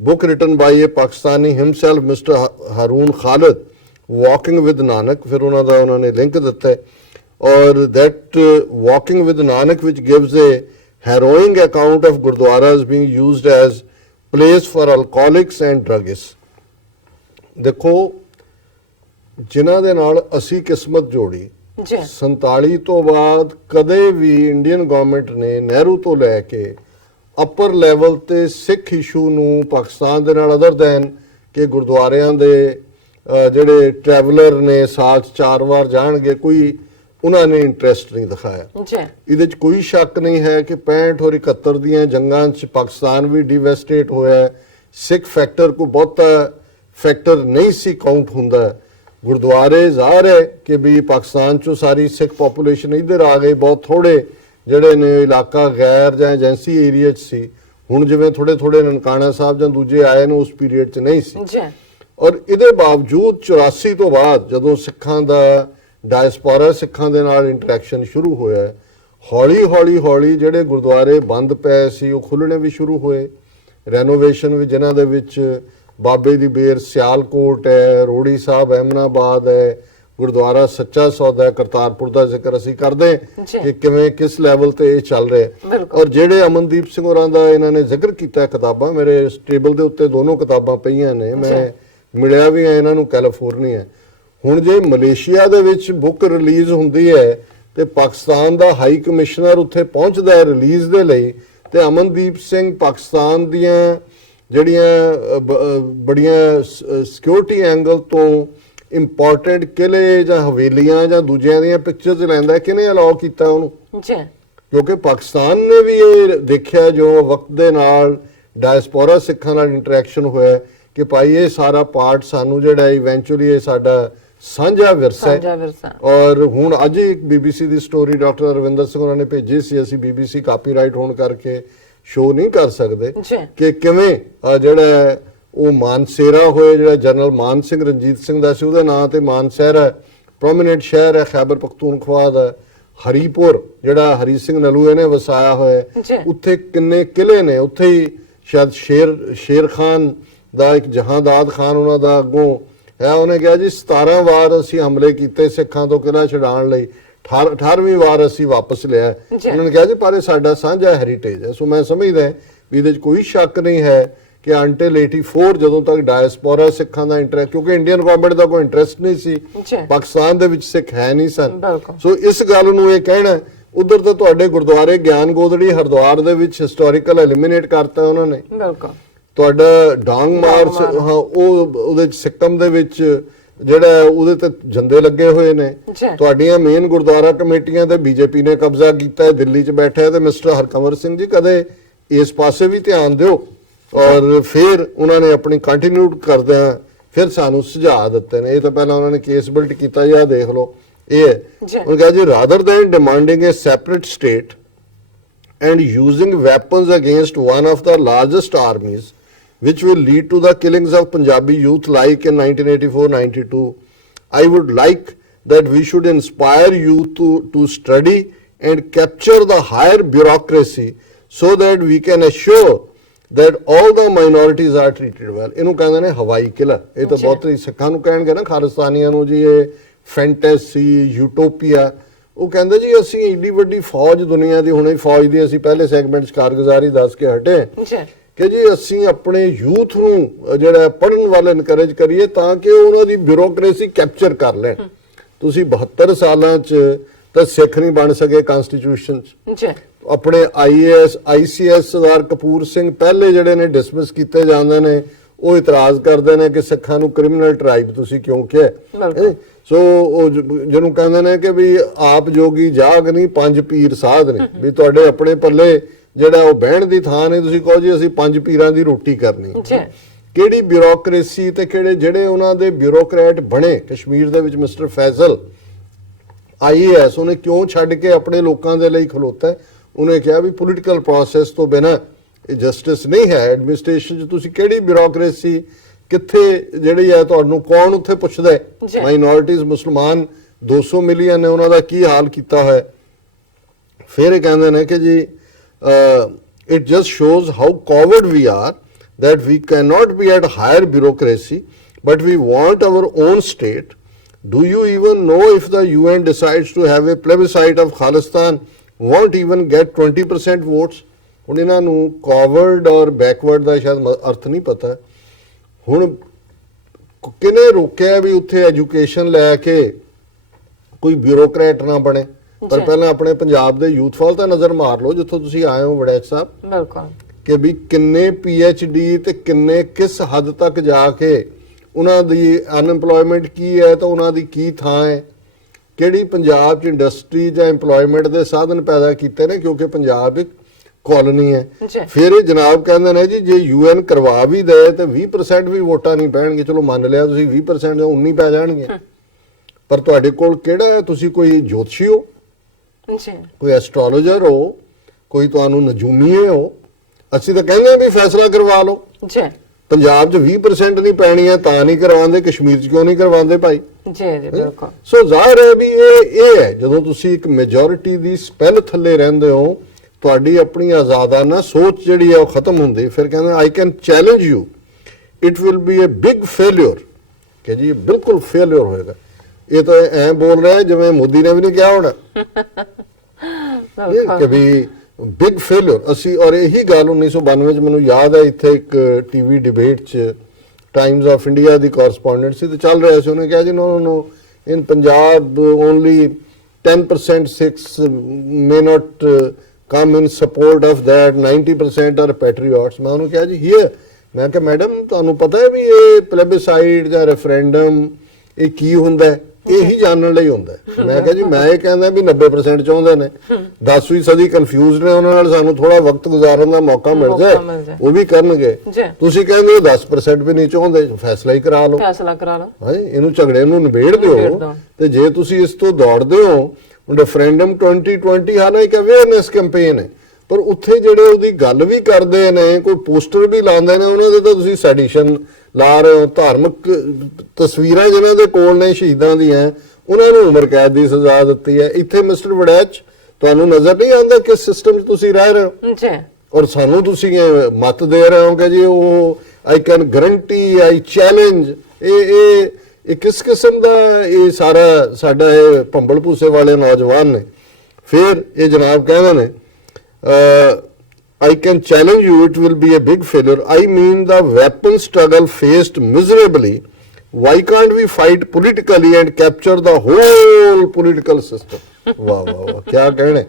book written by a Pakistani himself, Mr. Haroon Khalid, Walking with Nanak. फिर उन्होंने link दिता है, और that Walking with Nanak, which gives a harrowing account of gurdwaras being used as place for alcoholics and druggists. देखो जिन्हां दे नाल असी किस्मत जोड़ी 47 ਤੋਂ ਬਾਅਦ ਕਦੇ ਵੀ ਇੰਡੀਅਨ ਗਵਰਨਮੈਂਟ ਨੇ ਨਹਿਰੂ ਤੋਂ ਲੈ ਕੇ ਅਪਰ ਲੈਵਲ ਤੇ ਸਿੱਖ ਇਸ਼ੂ ਨੂੰ ਪਾਕਿਸਤਾਨ ਦੇ ਨਾਲ ਅਦਰ ਦੈਨ ਕਿ ਗੁਰਦੁਆਰਿਆਂ ਦੇ ਜਿਹੜੇ ਟਰੈਵਲਰ ਨੇ ਸਾਲ 'ਚ 4 ਵਾਰ ਜਾਣਗੇ, ਕੋਈ ਉਹਨਾਂ ਨੇ ਇੰਟਰਸਟ ਨਹੀਂ ਦਿਖਾਇਆ। ਇਹਦੇ 'ਚ ਕੋਈ ਸ਼ੱਕ ਨਹੀਂ ਹੈ ਕਿ 65 ਔਰ 71 ਦੀਆਂ ਜੰਗਾਂ 'ਚ ਪਾਕਿਸਤਾਨ ਵੀ ਡਿਵੈਸਟੇਟ ਹੋਇਆ। ਸਿੱਖ ਫੈਕਟਰ ਕੋਈ ਬਹੁਤਾ ਫੈਕਟਰ ਨਹੀਂ ਸੀ ਕਾਊਂਟ ਹੁੰਦਾ। ਗੁਰਦੁਆਰੇ ਜ਼ਾਹਰ ਹੈ ਕਿ ਵੀ ਪਾਕਿਸਤਾਨ ਚੋਂ ਸਾਰੀ ਸਿੱਖ ਪੋਪੂਲੇਸ਼ਨ ਇੱਧਰ ਆ ਗਈ, ਬਹੁਤ ਥੋੜੇ ਜਿਹੜੇ ਨੇ ਇਲਾਕਾ ਗੈਰ ਜਾਂ ਏਜੰਸੀ ਏਰੀਆ 'ਚ ਸੀ। ਹੁਣ ਜਿਵੇਂ ਥੋੜੇ ਥੋੜੇ ਨਨਕਾਣਾ ਸਾਹਿਬ ਜਾਂ ਦੂਜੇ ਆਏ ਨੇ, ਉਸ ਪੀਰੀਅਡ 'ਚ ਨਹੀਂ ਸੀ। ਔਰ ਇਹਦੇ ਬਾਵਜੂਦ 84 ਤੋਂ ਬਾਅਦ ਜਦੋਂ ਸਿੱਖਾਂ ਦਾ ਡਾਇਸਪੋਰਾ ਸਿੱਖਾਂ ਦੇ ਨਾਲ ਇੰਟਰੈਕਸ਼ਨ ਸ਼ੁਰੂ ਹੋਇਆ, ਹੌਲੀ ਜਿਹੜੇ ਗੁਰਦੁਆਰੇ ਬੰਦ ਪਏ ਸੀ ਉਹ ਖੁੱਲ੍ਹਣੇ ਵੀ ਸ਼ੁਰੂ ਹੋਏ। ਰੈਨੋਵੇਸ਼ਨ ਵੀ, ਜਿਨ੍ਹਾਂ ਦੇ ਵਿੱਚ ਬਾਬੇ ਦੀ ਬੇਰ ਸਿਆਲਕੋਟ ਹੈ, ਰੋੜੀ ਸਾਹਿਬ ਐਮਨਾਬਾਦ ਹੈ, ਗੁਰਦੁਆਰਾ ਸੱਚਾ ਸੌਦਾ ਹੈ, ਕਰਤਾਰਪੁਰ ਦਾ ਜ਼ਿਕਰ ਅਸੀਂ ਕਰਦੇ ਕਿ ਕਿਵੇਂ ਕਿਸ ਲੈਵਲ ਤੇ ਇਹ ਚੱਲ ਰਿਹਾ। ਔਰ ਜਿਹੜੇ ਅਮਨਦੀਪ ਸਿੰਘ ਹੋਰਾਂ ਦਾ ਇਹਨਾਂ ਨੇ ਜ਼ਿਕਰ ਕੀਤਾ ਕਿਤਾਬਾਂ, ਮੇਰੇ ਟੇਬਲ ਦੇ ਉੱਤੇ ਦੋਨੋਂ ਕਿਤਾਬਾਂ ਪਈਆਂ ਨੇ, ਮੈਂ ਮਿਲਿਆ ਵੀ ਹੈ ਇਹਨਾਂ ਨੂੰ ਕੈਲੀਫੋਰਨੀਆ। ਹੁਣ ਜੇ ਮਲੇਸ਼ੀਆ ਦੇ ਵਿੱਚ ਬੁੱਕ ਰਿਲੀਜ਼ ਹੁੰਦੀ ਹੈ ਤੇ ਪਾਕਿਸਤਾਨ ਦਾ ਹਾਈ ਕਮਿਸ਼ਨਰ ਉੱਥੇ ਪਹੁੰਚਦਾ ਹੈ ਰਿਲੀਜ਼ ਦੇ ਲਈ, ਤੇ ਅਮਨਦੀਪ ਸਿੰਘ ਪਾਕਿਸਤਾਨ ਦੀਆਂ ਜਿਹੜੀਆਂ ਬੜੀਆਂ ਸਿਕਿਉਰਿਟੀ ਐਂਗਲ ਤੋਂ ਇੰਪੋਰਟੈਂਟ ਕਿਲੇ ਜਾਂ ਹਵੇਲੀਆਂ ਜਾਂ ਦੂਜਿਆਂ ਦੀਆਂ ਪਿਕਚਰਸ ਲੈਂਦਾ, ਕਿਹਨੇ ਅਲਾਉ ਕੀਤਾ ਉਹਨੂੰ? ਕਿਉਂਕਿ ਪਾਕਿਸਤਾਨ ਨੇ ਵੀ ਇਹ ਦੇਖਿਆ ਜੋ ਵਕਤ ਦੇ ਨਾਲ ਡਾਇਸਪੋਰਾ ਸਿੱਖਾਂ ਨਾਲ ਇੰਟਰੈਕਸ਼ਨ ਹੋਇਆ ਕਿ ਭਾਈ ਇਹ ਸਾਰਾ ਪਾਰਟ ਸਾਨੂੰ ਜਿਹੜਾ ਇਵੈਂਚੁਅਲੀ ਇਹ ਸਾਡਾ ਸਾਂਝਾ ਵਿਰਸਾ ਹੈ। ਔਰ ਹੁਣ ਅੱਜ ਇੱਕ BBC ਦੀ ਸਟੋਰੀ ਡਾਕਟਰ ਅਰਵਿੰਦਰ ਸਿੰਘ ਉਹਨਾਂ ਨੇ ਭੇਜੀ ਸੀ, ਅਸੀਂ BBC ਕਾਪੀਰਾਈਟ ਹੋਣ ਕਰਕੇ ਸ਼ੋ ਨਹੀਂ ਕਰ ਸਕਦੇ, ਕਿ ਕਿਵੇਂ ਜਿਹੜਾ ਉਹ ਮਾਨਸੇਰਾ ਹੋਏ, ਜਿਹੜਾ ਜਨਰਲ ਮਾਨ ਸਿੰਘ ਰਣਜੀਤ ਸਿੰਘ ਦਾ ਸੀ, ਉਹਦੇ ਨਾਂ ਤੇ ਮਾਨਸੇਰਾ ਪ੍ਰੋਮੀਨੈਂਟ ਸ਼ਹਿਰ ਹੈ ਖੈਬਰ ਪਖਤੂਨਖਵਾ ਦਾ। ਹਰੀਪੁਰ ਜਿਹੜਾ ਹਰੀ ਸਿੰਘ ਨਲੂਏ ਨੇ ਵਸਾਇਆ ਹੋਇਆ, ਉੱਥੇ ਕਿੰਨੇ ਕਿਲੇ ਨੇ। ਉੱਥੇ ਹੀ ਸ਼ਾਇਦ ਸ਼ੇਰ ਖਾਨ ਦਾ ਇੱਕ ਜਹਾਂਦਾਦ ਖਾਨ ਉਹਨਾਂ ਦਾ ਅੱਗੋਂ ਹੈ, ਉਹਨੇ ਕਿਹਾ ਜੀ 17 ਵਾਰ ਅਸੀਂ ਹਮਲੇ ਕੀਤੇ ਸਿੱਖਾਂ ਤੋਂ ਕਿਲਾ ਛਡਾਉਣ ਲਈ, 18ਵੀਂ ਵਾਰ ਅਸੀਂ ਵਾਪਸ ਲਿਆ। ਉਹਨਾਂ ਨੇ ਕਿਹਾ ਜੀ ਪਰ ਇਹ ਸਾਡਾ ਸਾਂਝਾ ਹੈਰੀਟੇਜ ਹੈ। ਸੋ ਮੈਂ ਸਮਝਦਾ ਵੀ ਇਹਦੇ 'ਚ ਕੋਈ ਸ਼ੱਕ ਨਹੀਂ ਹੈ ਕਿ ਅੰਟਿਲ 84 ਜਦੋਂ ਤੱਕ ਡਾਇਸਪੋਰਾ ਸਿੱਖਾਂ ਦਾ ਇੰਟਰਸਟ, ਕਿਉਂਕਿ ਇੰਡੀਅਨ ਗਵਰਨਮੈਂਟ ਦਾ ਕੋਈ ਇੰਟਰਸਟ ਨਹੀਂ ਸੀ, ਪਾਕਿਸਤਾਨ ਦੇ ਵਿੱਚ ਸਿੱਖ ਹੈ ਨਹੀਂ ਸਨ। ਸੋ ਇਸ ਗੱਲ ਨੂੰ ਇਹ ਕਹਿਣਾ, ਉਧਰ ਤਾਂ ਤੁਹਾਡੇ ਗੁਰਦੁਆਰੇ ਗਿਆਨ ਗੋਦੜੀ ਹਰਿਦੁਆਰ ਦੇ ਵਿੱਚ ਹਿਸਟੋਰੀਕਲ ਐਲੀਮੀਨੇਟ ਕਰਤਾ ਉਹਨਾਂ ਨੇ। ਤੁਹਾਡਾ ਡਾਂਗ ਮਾਰਚ, ਹਾਂ ਉਹਦੇ ਚ ਸਿੱਕਮ ਦੇ ਵਿੱਚ ਜਿਹੜਾ ਉਹਦੇ ਤੇ ਝੰਡੇ ਲੱਗੇ ਹੋਏ ਨੇ। ਤੁਹਾਡੀਆਂ ਮੇਨ ਗੁਰਦੁਆਰਾ ਕਮੇਟੀਆਂ ਤੇ ਬੀਜੇਪੀ ਨੇ ਕਬਜ਼ਾ ਕੀਤਾ ਹੈ, ਦਿੱਲੀ 'ਚ ਬੈਠਾ ਹੈ। ਤੇ ਮਿਸਟਰ ਹਰਕੰਵਰ ਸਿੰਘ ਜੀ ਕਦੇ ਇਸ ਪਾਸੇ ਵੀ ਧਿਆਨ ਦਿਓ। ਔਰ ਫਿਰ ਉਹਨਾਂ ਨੇ ਆਪਣੀ ਕੰਟੀਨਿਊ ਕਰਦਿਆਂ ਫਿਰ ਸਾਨੂੰ ਸੁਝਾਅ ਦਿੱਤੇ ਨੇ। ਇਹ ਤਾਂ ਪਹਿਲਾਂ ਉਹਨਾਂ ਨੇ ਕੇਸ ਬਿਲਟ ਕੀਤਾ, ਜਾਂ ਦੇਖ ਲਓ ਇਹ ਉਹਨਾਂ ਕਿਹਾ ਜੀ rather then demanding A separate state and using weapons against one of the largest armies which will lead to the killings of Punjabi youth like in 1984-92. I would like that we should inspire youth to study and capture the higher bureaucracy so that we can assure that all the minorities are treated well. ਇਹਨੂੰ ਕਹਿੰਦੇ ਨੇ ਹਵਾਈ ਕਿਲਾ। ਇਹ ਤਾਂ ਬਹੁਤ ਹੀ ਸਿੱਖਾਂ ਨੂੰ ਕਹਿਣਗੇ ਨਾ, ਖਾਲਿਸਤਾਨੀਆਂ ਨੂੰ ਜੀ ਇਹ ਫੈਂਟੈਸੀ ਯੂਟੋਪੀਆ। ਉਹ ਕਹਿੰਦੇ ਜੀ ਅਸੀਂ ਏਡੀ ਵੱਡੀ ਫੌਜ ਦੁਨੀਆ ਦੀ, ਹੁਣੇ ਫੌਜ ਦੀ ਅਸੀਂ ਪਹਿਲੇ ਸੈਗਮੈਂਟ 'ਚ ਕਾਰਗੁਜ਼ਾਰੀ ਦੱਸ ਕੇ ਹਟੇ ਕਿ ਜੀ ਅਸੀਂ ਆਪਣੇ ਯੂਥ ਨੂੰ ਜਿਹੜਾ ਪੜ੍ਹਨ ਵੱਲ ਇਨਕਰੇਜ ਕਰੀਏ ਤਾਂ ਕਿ ਉਹਨਾਂ ਦੀ ਬਿਊਰੋਕ੍ਰੇਸੀ ਕੈਪਚਰ ਕਰ ਲੈਣ। ਤੁਸੀਂ 72 ਸਾਲਾਂ 'ਚ ਤਾਂ ਸਿੱਖ ਨਹੀਂ ਬਣ ਸਕੇ ਕਨਸਟੀਟਿਊਸ਼ਨ 'ਚ। ਆਪਣੇ IAS ICS ਸਰਦਾਰ ਕਪੂਰ ਸਿੰਘ ਪਹਿਲੇ ਜਿਹੜੇ ਨੇ ਡਿਸਮਿਸ ਕੀਤੇ ਜਾਂਦੇ ਨੇ, ਉਹ ਇਤਰਾਜ਼ ਕਰਦੇ ਨੇ ਕਿ ਸਿੱਖਾਂ ਨੂੰ ਕ੍ਰਿਮੀਨਲ ਟ੍ਰਾਈਬ ਤੁਸੀਂ ਕਿਉਂ ਕਿਹਾ। ਸੋ ਉਹ ਜਿਹਨੂੰ ਕਹਿੰਦੇ ਨੇ ਕਿ ਵੀ ਆਪ ਜੋਗੀ ਜਾਗ ਨਹੀਂ, 5 ਪੀਰ ਸਾਧ ਨੇ, ਵੀ ਤੁਹਾਡੇ ਆਪਣੇ ਪੱਲੇ ਜਿਹੜਾ ਉਹ ਬਹਿਣ ਦੀ ਥਾਂ ਨਹੀਂ। ਤੁਸੀਂ ਕਹੋ ਜੀ ਅਸੀਂ 5 ਪੀਰਾਂ ਦੀ ਰੋਟੀ ਕਰਨੀ। ਕਿਹੜੀ ਬਿਊਰੋਕ੍ਰੇਸੀ ਤੇ ਕਿਹੜੇ ਜਿਹੜੇ ਉਹਨਾਂ ਦੇ ਬਿਊਰੋਕਰੈਟ ਬਣੇ ਕਸ਼ਮੀਰ ਦੇ ਵਿੱਚ। ਮਿਸਟਰ ਫੈਜ਼ਲ IAS ਉਹਨੇ ਕਿਉਂ ਛੱਡ ਕੇ ਆਪਣੇ ਲੋਕਾਂ ਦੇ ਲਈ ਖਲੋਤਾ? ਉਹਨੇ ਕਿਹਾ ਵੀ ਪੋਲੀਟੀਕਲ ਪ੍ਰੋਸੈਸ ਤੋਂ ਬਿਨਾਂ ਜਸਟਿਸ ਨਹੀਂ ਹੈ ਐਡਮਿਨਿਸਟ੍ਰੇਸ਼ਨ 'ਚ। ਤੁਸੀਂ ਕਿਹੜੀ ਬਿਊਰੋਕ੍ਰੇਸੀ ਕਿੱਥੇ ਜਿਹੜੀ ਹੈ, ਤੁਹਾਨੂੰ ਕੌਣ ਉੱਥੇ ਪੁੱਛਦਾ ਹੈ? ਮਾਈਨੋਰਿਟੀਜ਼ ਮੁਸਲਮਾਨ 200 ਮਿਲੀਅਨ ਨੇ, ਉਹਨਾਂ ਦਾ ਕੀ ਹਾਲ ਕੀਤਾ ਹੋਇਆ। ਫਿਰ ਇਹ ਕਹਿੰਦੇ ਨੇ ਕਿ ਜੀ it just shows how coward we are that we cannot be at higher bureaucracy but we want our own state. Do you even know if the UN decides to have a plebiscite of Khalistan won't even get 20% votes? ਹੁਣ ਇਹਨਾਂ ਨੂੰ Coward ਔਰ backward ਦਾ ਸ਼ਾਇਦ ਅਰਥ ਨਹੀਂ ਪਤਾ। ਹੁਣ ਕਿਹਨੇ ਰੋਕਿਆ ਵੀ ਉੱਥੇ ਐਜੂਕੇਸ਼ਨ ਲੈ ਕੇ ਕੋਈ ਬਿਊਰੋਕਰੈਟ ਨਾ ਬਣੇ? ਪਰ ਪਹਿਲਾਂ ਆਪਣੇ ਪੰਜਾਬ ਦੇ ਯੂਥ ਵੱਲ ਤਾਂ ਨਜ਼ਰ ਮਾਰ ਲਓ ਜਿੱਥੋਂ ਤੁਸੀਂ ਆਏ ਹੋ ਵੜੈਚ ਸਾਹਿਬ। ਬਿਲਕੁਲ ਕਿ ਵੀ ਕਿੰਨੇ PhD ਤੇ ਕਿੰਨੇ ਕਿਸ ਹੱਦ ਤੱਕ ਜਾ ਕੇ ਉਹਨਾਂ ਦੀ ਅਨਐਮਪਲੋਇਮੈਂਟ ਕੀ ਹੈ ਤਾਂ ਉਹਨਾਂ ਦੀ ਕੀ ਥਾਂ ਹੈ, ਕਿਹੜੀ ਪੰਜਾਬ 'ਚ ਇੰਡਸਟਰੀ ਜਾਂ ਇੰਪਲੋਇਮੈਂਟ ਦੇ ਸਾਧਨ ਪੈਦਾ ਕੀਤੇ ਨੇ। ਕਿਉਂਕਿ ਪੰਜਾਬ ਇੱਕ ਕਾਲੋਨੀ ਹੈ। ਜੀ। ਫਿਰ ਇਹ ਜਨਾਬ ਕਹਿੰਦੇ ਨੇ ਜੀ ਜੇ ਯੂਐਨ ਕਰਵਾ ਵੀ ਦੇ ਤੇ 20% ਵੀ ਵੋਟਾਂ ਨਹੀਂ ਪੈਣਗੇ। ਚਲੋ ਮੰਨ ਲਿਆ ਤੁਸੀਂ 20% ਜਾਂ 19 ਪੈ ਜਾਣਗੇ, ਪਰ ਤੁਹਾਡੇ ਕੋਲ ਕਿਹੜਾ ਹੈ? ਤੁਸੀਂ ਕੋਈ ਜੋਤਸ਼ੀ ਹੋ, ਜੀ, ਕੋਈ ਐਸਟ੍ਰੋਲੋਜਰ ਹੋ, ਕੋਈ ਤੁਹਾਨੂੰ ਨਜੂਮੀਏ ਹੋ? ਅਸੀਂ ਤਾਂ ਕਹਿੰਦੇ ਆ ਵੀ ਫੈਸਲਾ ਕਰਵਾ ਲਓ। ਜੀ, ਪੰਜਾਬ 'ਚ 20% ਨਹੀਂ ਪੈਣੀ ਹੈ ਤਾਂ ਨਹੀਂ ਕਰਵਾਉਂਦੇ, ਕਸ਼ਮੀਰ 'ਚ ਕਿਉਂ ਨਹੀਂ ਕਰਵਾਉਂਦੇ ਭਾਈ? ਜੀ, ਜੀ, ਬਿਲਕੁਲ। ਸੋ ਜ਼ਾਹਿਰ ਹੈ ਵੀ ਇਹ ਹੈ, ਜਦੋਂ ਤੁਸੀਂ ਇੱਕ ਮੈਜੋਰਿਟੀ ਦੀ ਸਪੈਲ ਥੱਲੇ ਰਹਿੰਦੇ ਹੋ, ਤੁਹਾਡੀ ਆਪਣੀ ਆਜ਼ਾਦਾਨਾ ਸੋਚ ਜਿਹੜੀ ਹੈ ਉਹ ਖਤਮ ਹੁੰਦੀ। ਫਿਰ ਕਹਿੰਦੇ I can challenge you, it will be a big failure, ਕਿ ਜੀ ਬਿਲਕੁਲ ਫੇਲਿਅਰ ਹੋਏਗਾ। ਇਹ ਤਾਂ ਐਂ ਬੋਲ ਰਿਹਾ ਜਿਵੇਂ ਮੋਦੀ ਨੇ ਵੀ ਨਹੀਂ ਕਿਹਾ ਹੋਣਾ ਕਿ ਵੀ ਬਿਗ ਫੇਲਿਅਰ। ਅਸੀਂ ਔਰ ਇਹੀ ਗੱਲ 1992 ਚ ਮੈਨੂੰ ਯਾਦ ਹੈ, ਇੱਥੇ ਇੱਕ ਟੀਵੀ ਡਿਬੇਟ ਚ ਟਾਈਮਜ਼ ਆਫ ਇੰਡੀਆ ਦੀ ਕੋਰਸਪੋਂਡੈਂਟ ਸੀ ਤੇ ਚੱਲ ਰਿਹਾ ਸੀ। ਉਹਨੇ ਕਿਹਾ ਜੀ no in Punjab only 10% Sikhs may not come in support of that, 90% are patriots। ਮੈਂ ਉਹਨੂੰ ਕਿਹਾ ਜੀ here, ਮੈਂ ਕਿਹਾ ਮੈਡਮ ਤੁਹਾਨੂੰ ਪਤਾ ਹੈ ਵੀ ਇਹ ਪਲੇਬਿਸਾਈਡ ਜਾਂ ਰੈਫਰੈਂਡਮ ਇਹ ਕੀ ਹੁੰਦਾ ਹੈ? ਇਹੀ ਜਾਣਨ ਲਈ ਹੁੰਦਾ ਹੈ। ਮੈਂ ਕਿਹਾ ਜੀ ਮੈਂ ਇਹ ਕਹਿੰਦਾ ਵੀ 90% ਚਾਹੁੰਦੇ ਨੇ, 10ਵੀਂ ਸਦੀ ਕਨਫਿਊਜ਼ ਨੇ, ਉਹਨਾਂ ਨਾਲ ਸਾਨੂੰ ਥੋੜਾ ਵਕਤ ਗੁਜ਼ਾਰਨ ਦਾ ਮੌਕਾ ਮਿਲ ਜਾਏ, ਉਹ ਵੀ ਕਰਨਗੇ। ਤੁਸੀਂ ਕਹਿੰਦੇ ਹੋ 10% ਵੀ ਨਹੀਂ ਚਾਹੁੰਦੇ, ਫੈਸਲਾ ਹੀ ਕਰਾ ਲਓ, ਫੈਸਲਾ ਕਰਾ ਲਓ, ਹਾਂਜੀ ਇਹਨੂੰ ਝਗੜੇ ਨੂੰ ਨਿਬੇੜ ਦਿਓ। ਤੇ ਜੇ ਤੁਸੀਂ ਇਸ ਤੋਂ ਦੌੜਦੇ ਹੋ, ਰੈਫਰੈਂਡਮ 2020 ਹਾਲਾ ਇੱਕ ਅਵੇਅਰਨੈਸ ਕੈਂਪੇਨ ਹੈ, ਪਰ ਉੱਥੇ ਜਿਹੜੇ ਉਹਦੀ ਗੱਲ ਵੀ ਕਰਦੇ ਨੇ, ਕੋਈ ਪੋਸਟਰ ਵੀ ਲਾਉਂਦੇ ਨੇ, ਉਹਨਾਂ ਦੇ ਤਾਂ ਤੁਸੀਂ ਸੈਡੀਸ਼ਨ ਲਾ ਰਹੇ ਹੋ। ਧਾਰਮਿਕ ਤਸਵੀਰਾਂ ਜਿਨ੍ਹਾਂ ਦੇ ਕੋਲ ਨੇ ਸ਼ਹੀਦਾਂ ਦੀਆਂ, ਉਹਨਾਂ ਨੂੰ ਉਮਰ ਕੈਦ ਦੀ ਸਜ਼ਾ ਦਿੱਤੀ ਹੈ। ਇੱਥੇ ਮਿਸਟਰ ਵੜੈਚ ਤੁਹਾਨੂੰ ਨਜ਼ਰ ਨਹੀਂ ਆਉਂਦਾ ਕਿਸ ਸਿਸਟਮ 'ਚ ਤੁਸੀਂ ਰਹਿ ਰਹੇ ਹੋ? ਜੀ। ਔਰ ਸਾਨੂੰ ਤੁਸੀਂ ਮਤ ਦੇ ਰਹੇ ਹੋ ਕਿ ਜੀ ਉਹ I can guarantee, I challenge. ਇਹ ਕਿਸ ਕਿਸਮ ਦਾ ਇਹ ਸਾਰਾ ਸਾਡਾ ਇਹ ਭੰਬਲ ਭੂਸੇ ਵਾਲੇ ਨੌਜਵਾਨ ਨੇ। ਫਿਰ ਇਹ ਜਨਾਬ ਕਹਿੰਦੇ ਨੇ I can challenge you, it will be a big failure. I mean the weapon struggle faced miserably. Why can't we fight politically and capture the whole political system? ਵਾਹ ਵਾਹ ਵਾਹ, ਕਿਆ ਕਹਿਣੇ।